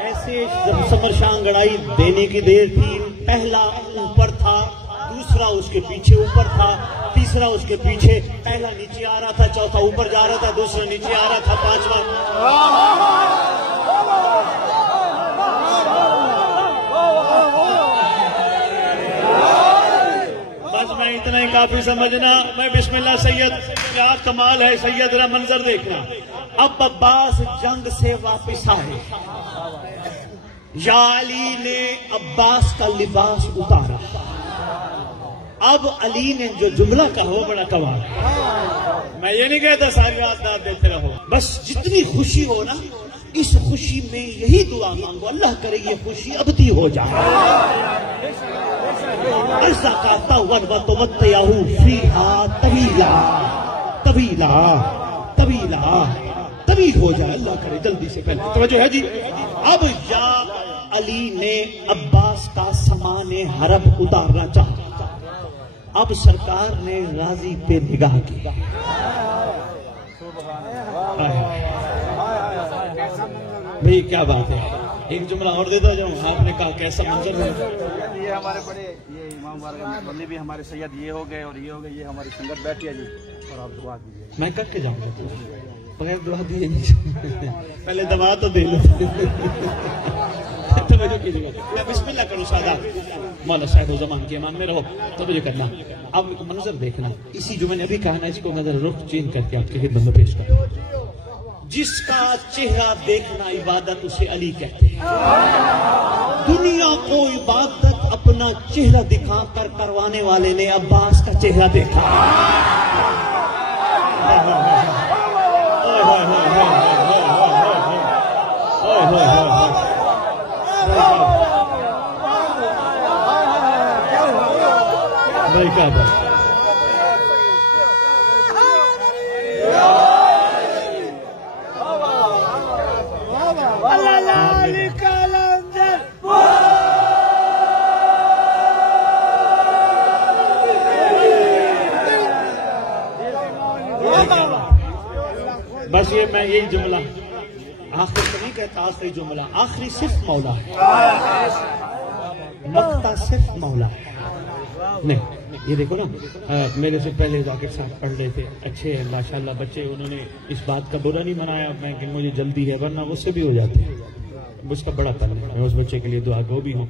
ऐसे जब समरशाह अंगड़ाई देने की देर थी, पहला ऊपर था, दूसरा उसके पीछे ऊपर था, तीसरा उसके पीछे, पहला नीचे आ रहा था, चौथा ऊपर जा रहा था, दूसरा नीचे आ रहा था, पांचवा। बस मैं इतना ही काफी समझना। मैं बिस्मिल्लाह सैयद, क्या कमाल है सैयद, जरा मंजर देखना। अब अब्बास जंग से वापिस आए, या अली ने अब्बास का लिबास उतारा। अब अली ने जो जुमला कहा वो बड़ा कमाल है। मैं ये नहीं कहता सारी रात दाद देते रहो, बस जितनी खुशी हो ना, इस खुशी में यही दुआ मांगो, अल्लाह करे ये खुशी अबदी हो जाए। ऐसा कहता हुआ तवीला तवीला तवीला तवी हो जाए, अल्लाह करे जल्दी से। पहले तवज्जो है जी। अब या अली ने अब्बास का सामाने हरब उतारना चाहा। अब सरकार ने गाजी पे निगाह की। भाई क्या बात है, एक जुमला और देता जाऊं। आपने कहा कैसा मंजर है। ये हमारे बड़े ये इमाम वाले भी हमारे सैयद ये हो गए और ये हो गए, ये हमारी संगत बैठी है जी, और आप दुआ कीजिए। मैं करके जाऊंगा, बगैर दुआ दिए नहीं। पहले दवा तो दे लो। बिस्मिल्लाह करो सादा, मौला साहिब ज़मान के इमाम में रहो, तब ये करना। अब मंजर देखना, इसी जो मैंने अभी कहा ना, इसको नजर रुख चेंज करके आपके खिदमत में पेश करो। जिसका चेहरा देखना इबादत, उसे अली कहते हैं। दुनिया को इबादत अपना चेहरा दिखाकर करवाने वाले ने अब्बास का चेहरा देखा। भाई क्या बात। बस ये मैं यही जुमला आखिर तो नहीं कहता, आखिरी जुमला, आखिरी सिर्फ मौला है, मक्ता सिर्फ मौला है। नहीं, ये देखो ना, मेरे से पहले जाकिर साहब पढ़ रहे थे, अच्छे हैं माशाल्लाह बच्चे, उन्होंने इस बात का बुरा नहीं मनाया मैं कि मुझे जल्दी है, वरना उससे भी हो जाते हैं। उसका बड़ा पल है, मैं उस बच्चे के लिए दुआ गो भी हूँ।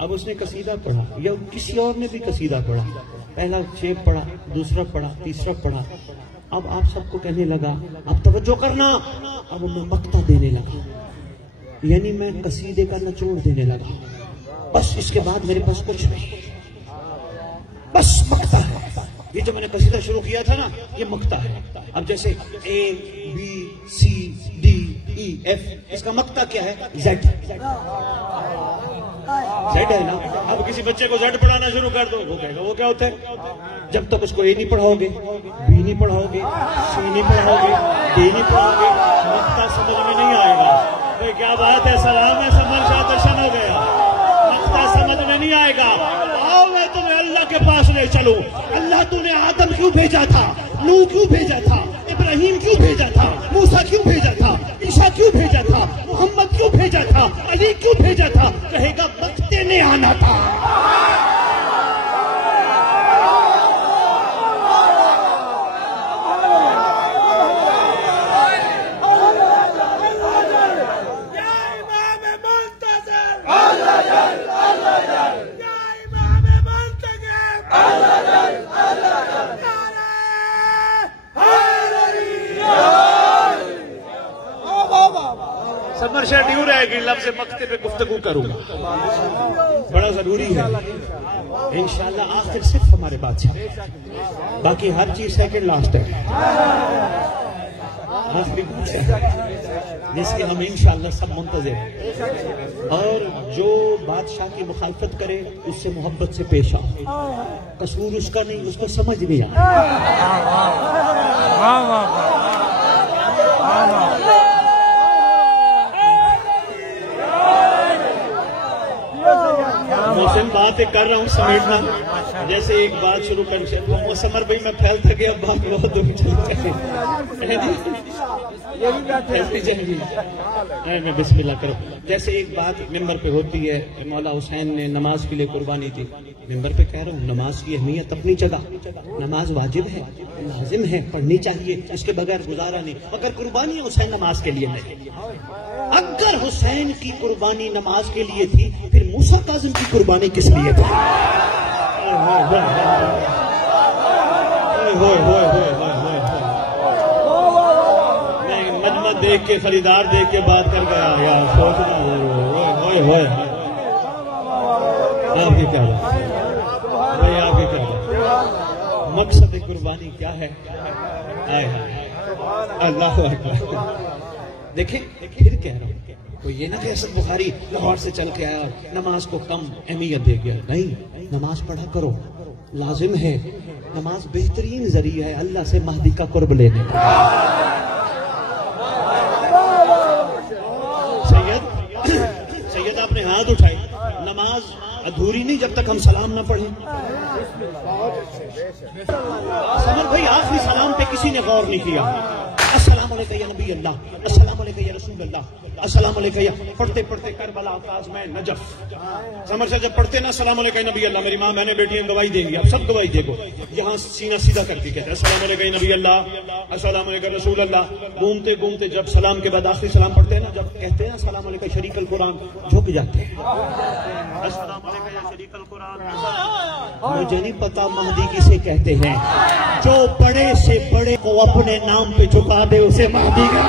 अब उसने कसीदा पढ़ा या किसी और ने भी कसीदा पढ़ा, पहला शेर पढ़ा, दूसरा पढ़ा, तीसरा पढ़ा। अब आप सबको कहने लगा अब तवज्जो करना, अब मैं मक्ता देने लगा, यानी मैं कसीदे का निचोड़ देने लगा। बस इसके बाद मेरे पास कुछ नहीं, बस मक्ता है। ये जो मैंने कसीदा शुरू किया था ना, ये मक्ता है। अब जैसे A B C D E F, इसका मक्ता क्या है? Z। Z है ना। अब किसी बच्चे को Z पढ़ाना शुरू कर दो, वो कहेगा वो क्या होता है। जब तक उसको A नहीं पढ़ाओगे, B नहीं पढ़ाओगे, C नहीं पढ़ाओगे, D नहीं पढ़ाओगे, मक्ता समझ में नहीं आएगा। भाई क्या बात है, सलाम है, समझ दर्शन हो गया, मक्ता समझ में नहीं आएगा। आओ मैं तुम्हें अल्लाह के पास ले चलूं। अल्लाह तूने आदम क्यों भेजा था, नूह क्यों भेजा था, इब्राहिम क्यों भेजा था, मूसा क्यों भेजा था, ईसा क्यों भेजा था, मोहम्मद क्यों भेजा था, अली क्यों भेजा था? कहेगा मक्ते ने आना था। कमर्शियल ड्यू रहेगी, लफ्ज़ मक्ते पे गुफ्तगू करूंगा, बड़ा जरूरी है। इंशाल्लाह आखिर सिर्फ हमारे बादशाह, बाकी हर चीज सेकंड लास्ट है, आखिरी कुछ है जिसके हम इंशाल्लाह सब मुंतज़िर हैं। और जो बादशाह की मुखालफत करे उससे मोहब्बत से पेश आओ, कसूर उसका नहीं, उसको समझ नहीं आया। मोहसिन बात कर रहा हूँ समेटना, जैसे एक बात शुरू कर समर भाई मैं फैल थक गया, बात बहुत दूर चली बिस्मिल्लाह करो। जैसे एक बात मिंबर पे होती है, मौला हुसैन ने नमाज के लिए कुर्बानी दी, मिंबर पे कह रहा हूँ नमाज की अहमियत अपनी जगह, नमाज वाजिब है, लाजिम है, पढ़नी चाहिए, इसके बगैर गुजारा नहीं। अगर कुर्बानी हुसैन नमाज के लिए नहीं, अगर हुसैन की कुर्बानी नमाज के लिए थी फिर मूसा काज़िम की कुर्बानी किस लिए थी? मजमा देख के खरीदार देख के बात कर गया यार, सोचना आप क्या कह रहे, आप क्या कह रहे, मकसद कुर्बानी क्या है? अल्लाह अकबर। देखें फिर कह रहा हूं, कोई ये ना कि असद बुखारी लाहौर से चल के आया नमाज को कम अहमियत दे गया, नहीं, नमाज पढ़ा करो, लाजिम है, नमाज बेहतरीन जरिया है अल्लाह से महदी का कुर्ब लेने का। सैयद आपने हाथ उठाए, नमाज अधूरी नहीं जब तक हम सलाम ना पढ़ें। समर भाई आखिरी सलाम पे किसी ने गौर नहीं किया, अस्सलाम वालेकुम या नबी अल्लाह, अस्सलाम वालेकुम या रसूल अल्लाह, अस्सलाम वालेकुम या पढ़ते पढ़ते करबला आकाश में नजफ। समर से जब पढ़ते ना अस्सलाम वालेकुम या नबी अल्लाह, मेरी माँ मैंने बेटियां गवाही देंगी, आप सब गवाही देखो, यहाँ सीना सीधा करके कहते हैं अस्सलाम वालेकुम या नबी अल्लाह, अस्सलाम वालेकुम रसूल अल्लाह। घूमते घूमते जब सलाम के बाद आखिरी सलाम पढ़ते हैं ना, जब कहते हैं अस्सलाम वालेकुम शरीक अल कुरान, झुक जाते हैं, अस्सलाम वालेकुम या शरीक अल कुरान। मुझे नहीं पता महदी किसे कहते हैं, जो बड़े से बड़े को अपने नाम पे झुका दे उसे महदी का।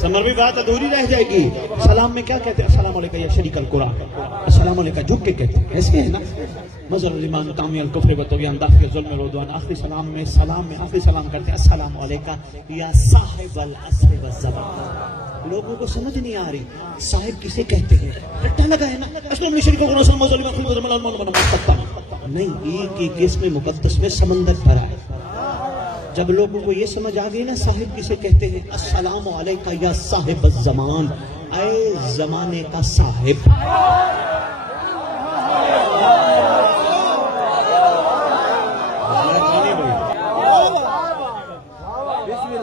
समर भी बात अधूरी रह जाएगी। सलाम में क्या कहते हैं? अस्सलाम वालेकुम या शरीक अल कुरान, अस्सलाम वालेकुम झुक के कहते हैं, ऐसे है ना। मज़हरुल ईमान तामी अल कुफ्र व तग़यान दाखिल ज़ुल्म व उद्वान। आखिरी सलाम में आखिरी सलाम करते हैं अस्सलाम वालेकुम या साहिबल असर व ज़मान। लोगों को समझ नहीं आ रही साहिब किसे कहते हैं, रट्टा लगा है ना, अस्सलाम शरीक अल कुरान नहीं, एक एक इसमें मुक़द्दस में समंदर भरा है। जब लोगों को ये समझ आ गई ना साहिब किसे कहते हैं, अस्सलामु अलैका या साहिब ज़मान, ऐ जमाने का साहिब।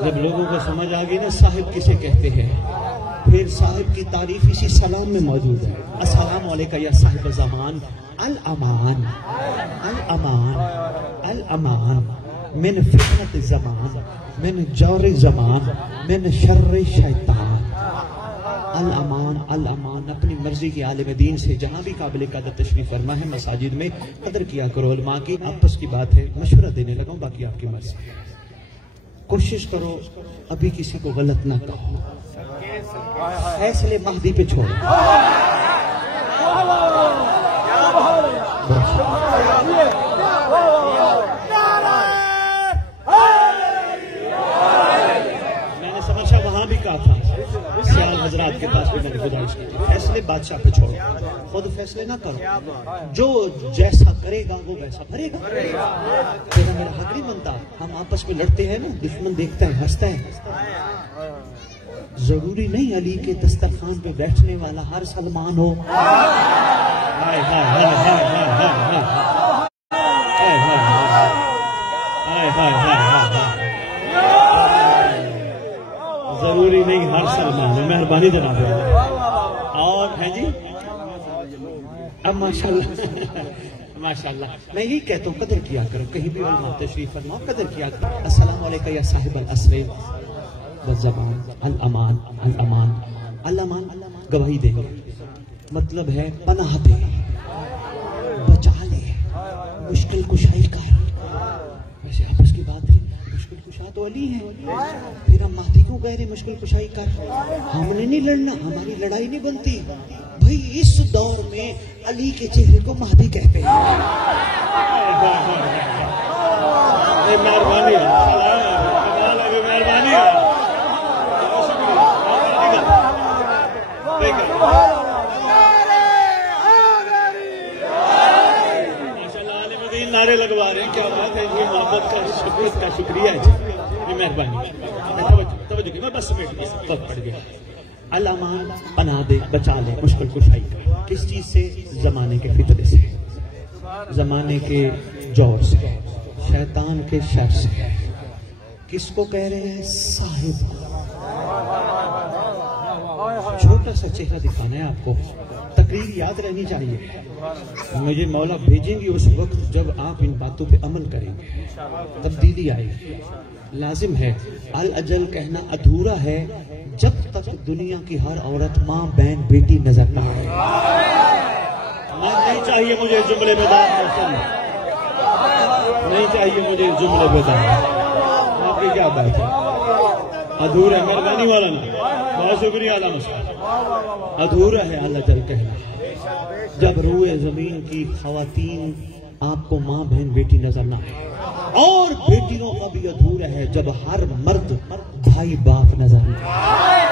जब लोगों को समझ आ गई ना साहिब किसे कहते हैं, फिर साहिब की तारीफ इसी सलाम में मौजूद है। अस्सलामु अलैका या साहिब ज़मान, अल अमान, अल अमान, अल अमान मिन फितनत ज़मान, मिन जौर ज़मान, मिन शर्र शैतान। अल अमान, अल अमान। अपनी मर्जी के आलिम दीन से जहाँ भी काबिल कदर तशरीफ फरमा है मसाजिद में कदर किया करो उलमा की। आपस की बात है, मशवरा देने लगा हूँ, बाकी आपकी मर्जी। कोशिश करो अभी किसी को गलत ना कहो, फैसले महदी पे छोड़ो। मैंने समझा वहां भी कहा था, सियाल हजरात के पास भी मैंने गुजारिश की थी, फैसले बादशाह पे छोड़ो, खुद फैसले ना करो। जो जैसा करेगा वो वैसा भरेगा। तेरा मेरा हक नहीं बनता। हम आपस में लड़ते हैं ना, दुश्मन देखता है हंसता है। जरूरी नहीं अली के दस्तरखान पे बैठने वाला हर सलमान हो। हाय हाय हाय हाय हाय हाय हाय हाय हाय हाय। जरूरी नहीं हर सलमान हो। मेहरबानी जनाब। और है जी अब माशाल्लाह माशाल्लाह। मैं यही कहता हूँ, कदर किया करो, कहीं भी उलमा तशरीफ फरमाओ, कदर किया करो। अस्सलाम वालेकुम या साहिब अल असरे व ज़बान अल अमान अल अमान। अल अमान गवाही देंगे, मतलब है पनाह दे, बचा ले, मुश्किल कुशाई कर। वैसे आपस की बात की, मुश्किल कुशा तो अली है, फिर हम महदी क्यों कह रहे मुश्किल कुशाई कर? हमने नहीं लड़ना, हमारी लड़ाई नहीं बनती भाई। इस दौर में अली के चेहरे को महदी कहते हैं। मेहरबानी मेहरबानी। नारे लगवा रहे हैं, क्या बात है जी, मोहब्बत का शुक्रिया का शुक्रिया है जी, मेहरबानी। तवज्जो मैं बस बैठ गया, वक्त पड़ गया। अल-अमान पनाह दे, बचा ले, मुश्किल कुशाई कर। किस चीज से? जमाने के फितरे से, जमाने के जोर से, शैतान के शर से। किसको कह रहे हैं? साहिब। छोटा सा चेहरा दिखाना है आपको, तकरीर याद रहनी चाहिए। मुझे मौला भेजेंगे उस वक्त जब आप इन बातों पे अमल करेंगे, तब्दीली आएगी। लाजिम है, अल अजल कहना अधूरा है जब तक दुनिया की हर औरत माँ बहन बेटी नजर ना आए। नहीं चाहिए मुझे जुमले बेदार, नहीं चाहिए मुझे जुमले बेदार। आपकी क्या बात है? अधूरा, मेहरबानी वाला ना, बहुत शुक्रिया आला मुस्ताद। अधूरा है अल अजल कहना जब रूए जमीन की खवातीन आपको माँ बहन बेटी नजर ना आए। और बेटियों का भी अधूरा है जब हर मर्द भाई बाप नजर ना आए।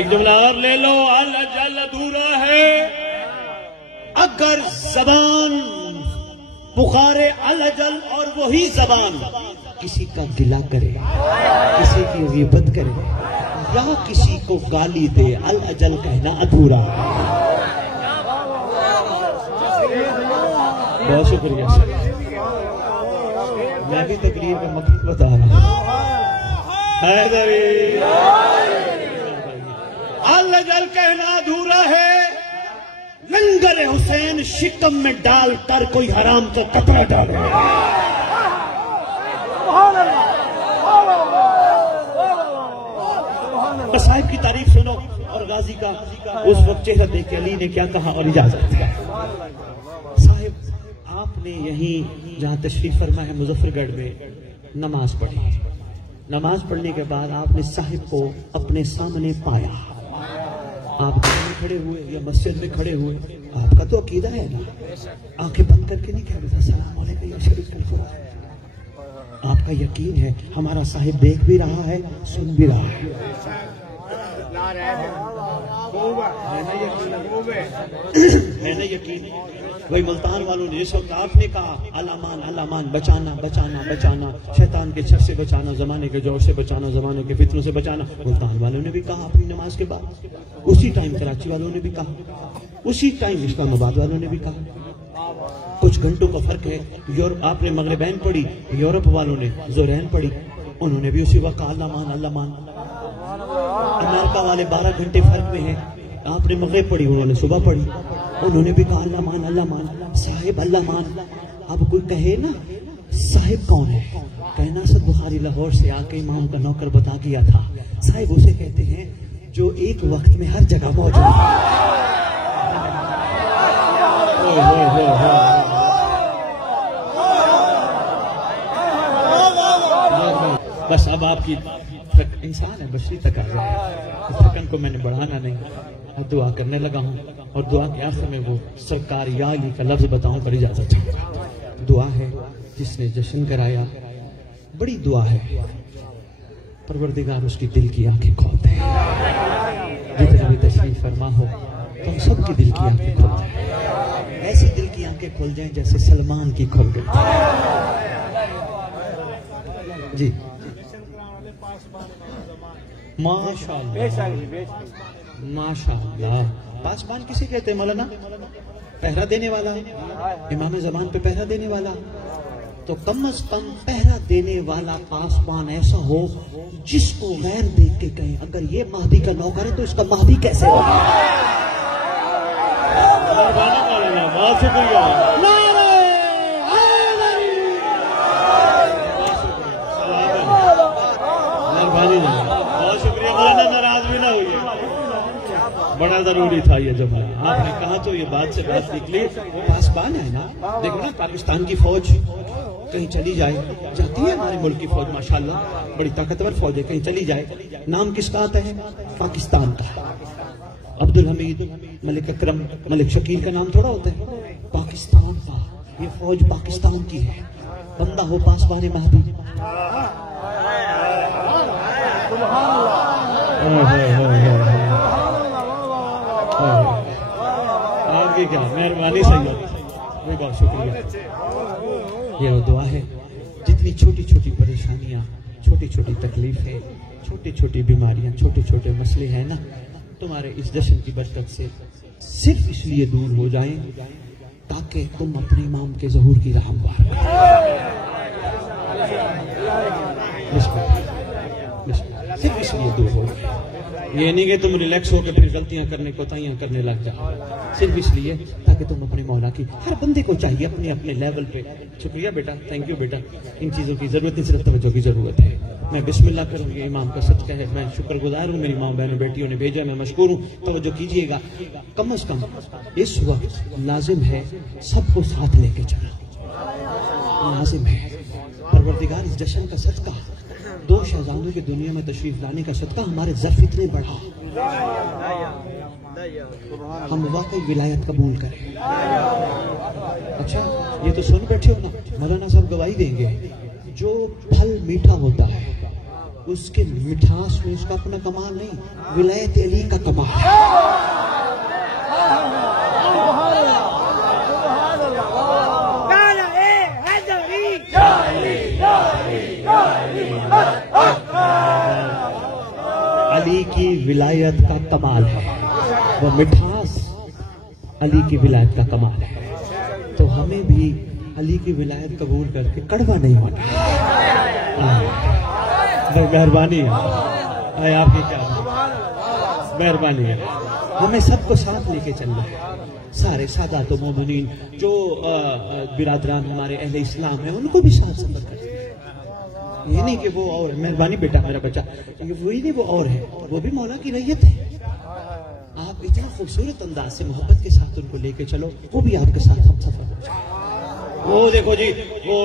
एक जुमला और ले लो, अल अजल अधूरा है अगर जबान पुकारे अल अजल और वही जबान किसी का गिला करे, किसी की गिबत करे या किसी को गाली दे। अल अजल कहना अधूरा। बहुत शुक्रिया सर, मैं भी तकरीर का मकसद बता रहा हूँ। अल अजल कहना अधूरा है लंगर हुसैन शिकम में डालकर कोई हराम का कतरा डाले। साहिब की तारीफ सुनो और गाजी का उस वक्त चेहरा देख के अली ने क्या कहा और इजाजत दिया। साहिब आपने यहीं जहां तशरीफ फरमा है मुजफ्फरगढ़ में नमाज पढ़ी। नमाज पढ़ने के बाद आपने साहिब को अपने सामने पाया। आप घर में खड़े हुए या मस्जिद में खड़े हुए, आपका तो अकीदा है ना, आंखें बंद करके नहीं कह रहे सलाम अलैकुम या शरीफ अलैकुम। आपका यकीन है हमारा साहिब देख भी रहा है, सुन भी रहा है। है ना यकीन? वही मुल्तान वालों ने जिस वक्त आपने कहा अल-अमान अल-अमान, बचाना बचाना बचाना, शैतान के शर से बचाना, जमाने के जोर से बचाना, जमाने के फितनों से बचाना, मुल्तान वालों ने भी कहा अपनी नमाज के बाद। उसी टाइम कराची वालों ने भी कहा, उसी टाइम इस्लामाबाद वालों ने भी कहा। कुछ घंटों का फर्क है। यूरोप आपने मगरिबैन पढ़ी, यूरोप वालों ने ज़ोहरैन पढ़ी, उन्होंने भी उसी वक्त अल-अमान अल-अमान। अमेरिका वाले 12 घंटे फर्क में है, आपने मगरिब पढ़ी, उन्होंने सुबह पढ़ी, उन्होंने भी कहा अल्लाह मान अल्लाह मान, साहिब अल्लाह मान। अब कोई कहे ना साहिब कौन है, कहना सद बुखारी लाहौर से आके इमाम का नौकर बता गया था, साहिब उसे कहते हैं जो एक वक्त में हर जगह मौजूद है। बस अब आपकी इंसान है, बशरी तकाज़ा है, थकन को मैंने बढ़ाना नहीं और दुआ करने लगा हूँ। और दुआ के आखिर में वो सरकार या अली का लफ्ज बताऊं पर इजाजत है। दुआ है जिसने जश्न कराया, बड़ी दुआ है, परवरदिगार उसकी दिल की आंखें खोल दे। जितने भी तशरीफ फरमा हो तुम सबकी दिल की आंखें खोल दे, ऐसी दिल की आंखें खोल जाएं जैसे सलमान की खोल गई। जी माशाअल्लाह माशाअल्लाह। पासबान किसे कहते हैं मौलाना? पहरा देने वाला, इमाम ज़मान पे पहरा देने वाला। तो कम से कम पहरा देने वाला पासबान ऐसा हो जिसको गैर देख के कहें अगर ये महदी का नौकर है तो इसका महदी कैसे होगा। बहुत शुक्रिया। बहुत शुक्रिया, मौलाना नाराज भी ना हुई। बड़ा जरूरी था ये जब आपने कहा तो ये बात से बात निकली। वो पासबान है ना, देखो ना पाकिस्तान की फौज कहीं चली जाए, जाती है हमारे मुल्क की फौज माशाल्लाह बड़ी ताकतवर फौज है, कहीं चली जाए नाम किसका आता है? पाकिस्तान का। अब्दुल हमीद, मलिक अकरम, मलिक शकील का नाम थोड़ा होता है, पाकिस्तान का। ये फौज पाकिस्तान की है। बंदा हो पासबान महदी, आपकी क्या मेहरबानी सैयद, बहुत शुक्रिया। ये वो दुआ है जितनी छोटी छोटी परेशानियां, छोटी छोटी तकलीफें, छोटी छोटी बीमारियां, छोटे छोटे मसले हैं ना, तुम्हारे इस जश्न की बरकत से सिर्फ इसलिए दूर हो जाएं ताकि तुम अपने इमाम के ज़हूर की राह पर सिर्फ इसलिए दूर हो जाए। ये नहीं कि तुम रिलैक्स होकर फिर गलतियां करने कोताहियां करने लग जाओ, सिर्फ इसलिए ताकि तुम अपने मौला की, हर बंदे को चाहिए अपने अपने लेवल पे। शुक्रिया बेटा, थैंक यू बेटा। इन चीज़ों की ज़रूरत नहीं, सिर्फ तवज्जो की ज़रूरत है। मैं बिस्मिल्लाह करूँगी, इमाम का सदका है। मैं शुक्रगुजार हूँ, मेरी माँ बहनों बेटियों ने भेजा, मैं मशकूर हूँ। तवज्जो कीजिएगा, कम से कम इस वक्त लाजिम है सबको साथ लेके चलना लाजिम है। परवरदिगार इस जश्न का सदका, दो शहजादों की दुनिया में तशरीफ लाने का सदका हमारे ज़र्फ इतने बढ़ा, हम वाकई विलायत कबूल करें। अच्छा ये तो सुन बैठे हो ना, मौलाना साहब गवाही देंगे, जो फल मीठा होता है उसके मिठास में उसका अपना कमाल नहीं, विलायत अली का कमाल है। अली की विलायत का कमाल है, वो मिठास अली की विलायत का कमाल है। तो हमें भी अली की विलायत कबूल करके कड़वा नहीं होना। मेहरबानी है आपकी, क्या मेहरबानी है। हमें सबको साथ लेके चलना है, सारे सादात व मोमिनीन जो बिरादरान हमारे अहले इस्लाम है उनको भी साथ सफर करते हैं। ये नहीं कि वो और है, मेहरबानी बेटा मेरा बच्चा, वही नहीं वो और है, वो भी मौला की रैयत है। आप इतना खूबसूरत अंदाज से मोहब्बत के साथ उनको लेके चलो, वो भी आपके साथ हम सफर हो जाए। वो देखो जी, वो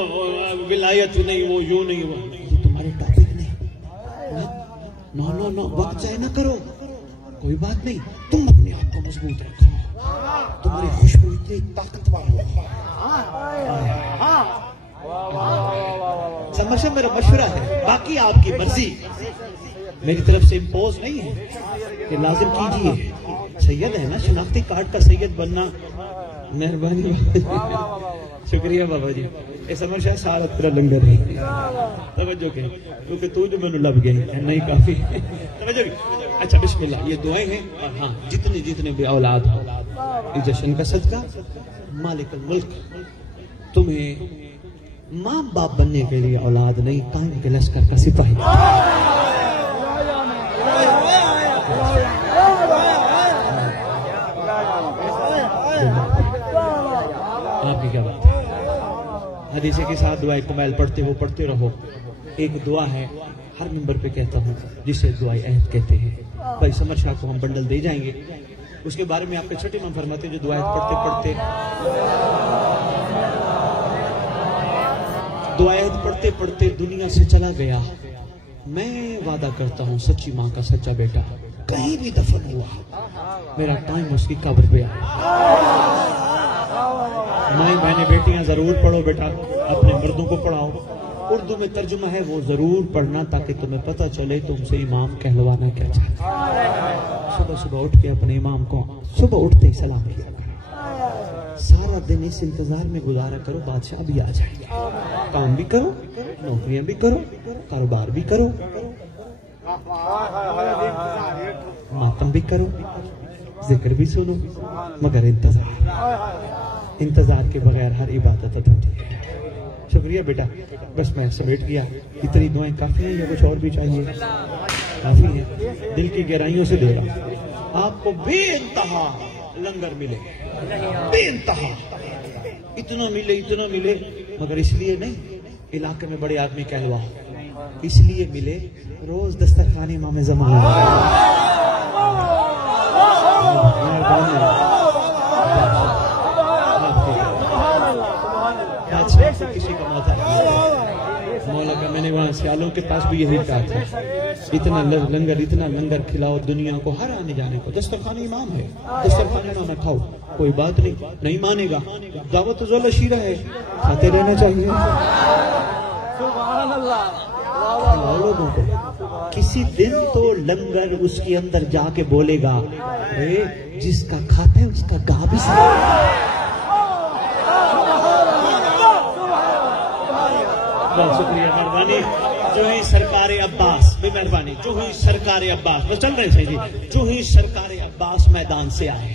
विलायत नहीं, वो यूं नहीं, वो तुम्हारे टॉपिक नहीं। नो वक्त चाहे ना करो, कोई बात नहीं, तुम अपने आप को मजबूत रखो, तुम्हारी खुशबू इतनी ताकतवर हो। समझो मेरा मशवरा है, बाकी आपकी मर्जी, मेरी तरफ से इम्पोज नहीं है कि लाजिम कीजिए। सैयद है ना, शनाख्ती कार्ड का सैयद बनना, मेहरबानी। शुक्रिया बाबा जी, ये समझ है सारा तेरा लंगर है, तवज्जो के, क्योंकि तू जो मैंने लब गए नहीं काफी तवज्जो। अच्छा बिस्मिल्लाह, ये दुआएं हैं। और हाँ, जितने जितने भी औलाद हो, इस जश्न का सदका मालिकुल मुल्क तुम्हें माँ बाप बनने के लिए औलाद नहीं, कायम के लश्कर का सिपाही। आपकी क्या बात है। हदीसे के साथ दुआए कमाल पढ़ते रहो। एक दुआ है हर नंबर पे कहता हूँ, जिसे दुआए अहद कहते हैं। भाई समर शाह को हम बंडल दे जाएंगे, उसके बारे में आपके छोटे इमाम फरमाते हैं, जो दुआए पढ़ते पढ़ते दुनिया से चला गया, मैं वादा करता हूँ सच्ची माँ का सच्चा बेटा कहीं भी दफन हुआ, मेरा टाइम उसकी कब्र पे आया। माँ बहने बेटियां जरूर पढ़ो बेटा, अपने मर्दों को पढ़ाओ, उर्दू में तर्जुमा है वो जरूर पढ़ना, ताकि तुम्हें पता चले तुमसे इमाम कहलवाना क्या चाहता है। सुबह सुबह उठ के अपने इमाम को सुबह उठते ही सलाम किया करो। सारा दिन इस इंतजार में गुजारा करो, बादशाह भी आ जाएगा। काम भी करो, नौकरियां भी करो, कारोबार भी करो, मातम भी करो, जिक्र भी सुनो, मगर इंतजार के बगैर हर इबादत अधूरी है। शुक्रिया बेटा, बस मैं समेट गया। इतनी दुआएं काफी हैं या कुछ और भी चाहिए? काफी है, दिल की गहराइयों से दे रहा हूं। आपको बेइंतहा लंगर मिले, बेइंतहा, इतना मिले, मगर इसलिए नहीं इलाके में बड़े आदमी कहलवा, इसलिए मिले रोज दस्तरखाने इमाम ज़मान। किसी का माथा मौला का, मैंने वहां सियालों के पास भी यही कहा था, इतना लंगर खिलाओ दुनिया को, हर आने जाने को। दस्तरखाने इमाम है, दस्तरखाने ना खाओ, कोई बात नहीं मानेगा, दावत ज़ोल शीरा है, खाते रहना चाहिए। लोगों को किसी दिन तो लंगर उसके अंदर जाके बोलेगा, जिसका खाता है उसका गा भी बहुत शुक्रिया, मेहरबानी। जो ही सरकार अब्बास, मेहरबानी, जो ही सरकार अब्बास, बस चल रहे जी, जो ही सरकार अब्बास मैदान से आए,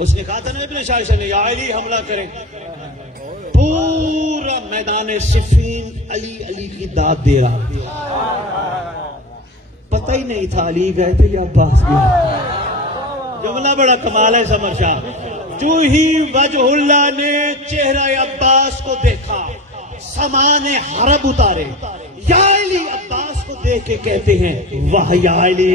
उसने कहा था ना इब्ने शाह ने, या अली हमला करें, पूरा मैदान सिफीन अली की दाद दे रहा, पता ही नहीं था अली गए थे या अब्बास गए। जुमला बड़ा कमाल है समर शाह। जो ही वजहुल्लाह ने चेहरा अब्बास को देखा, समाने हरब उतारे, या अली अब्बास को देख के कहते हैं, वाह या अली।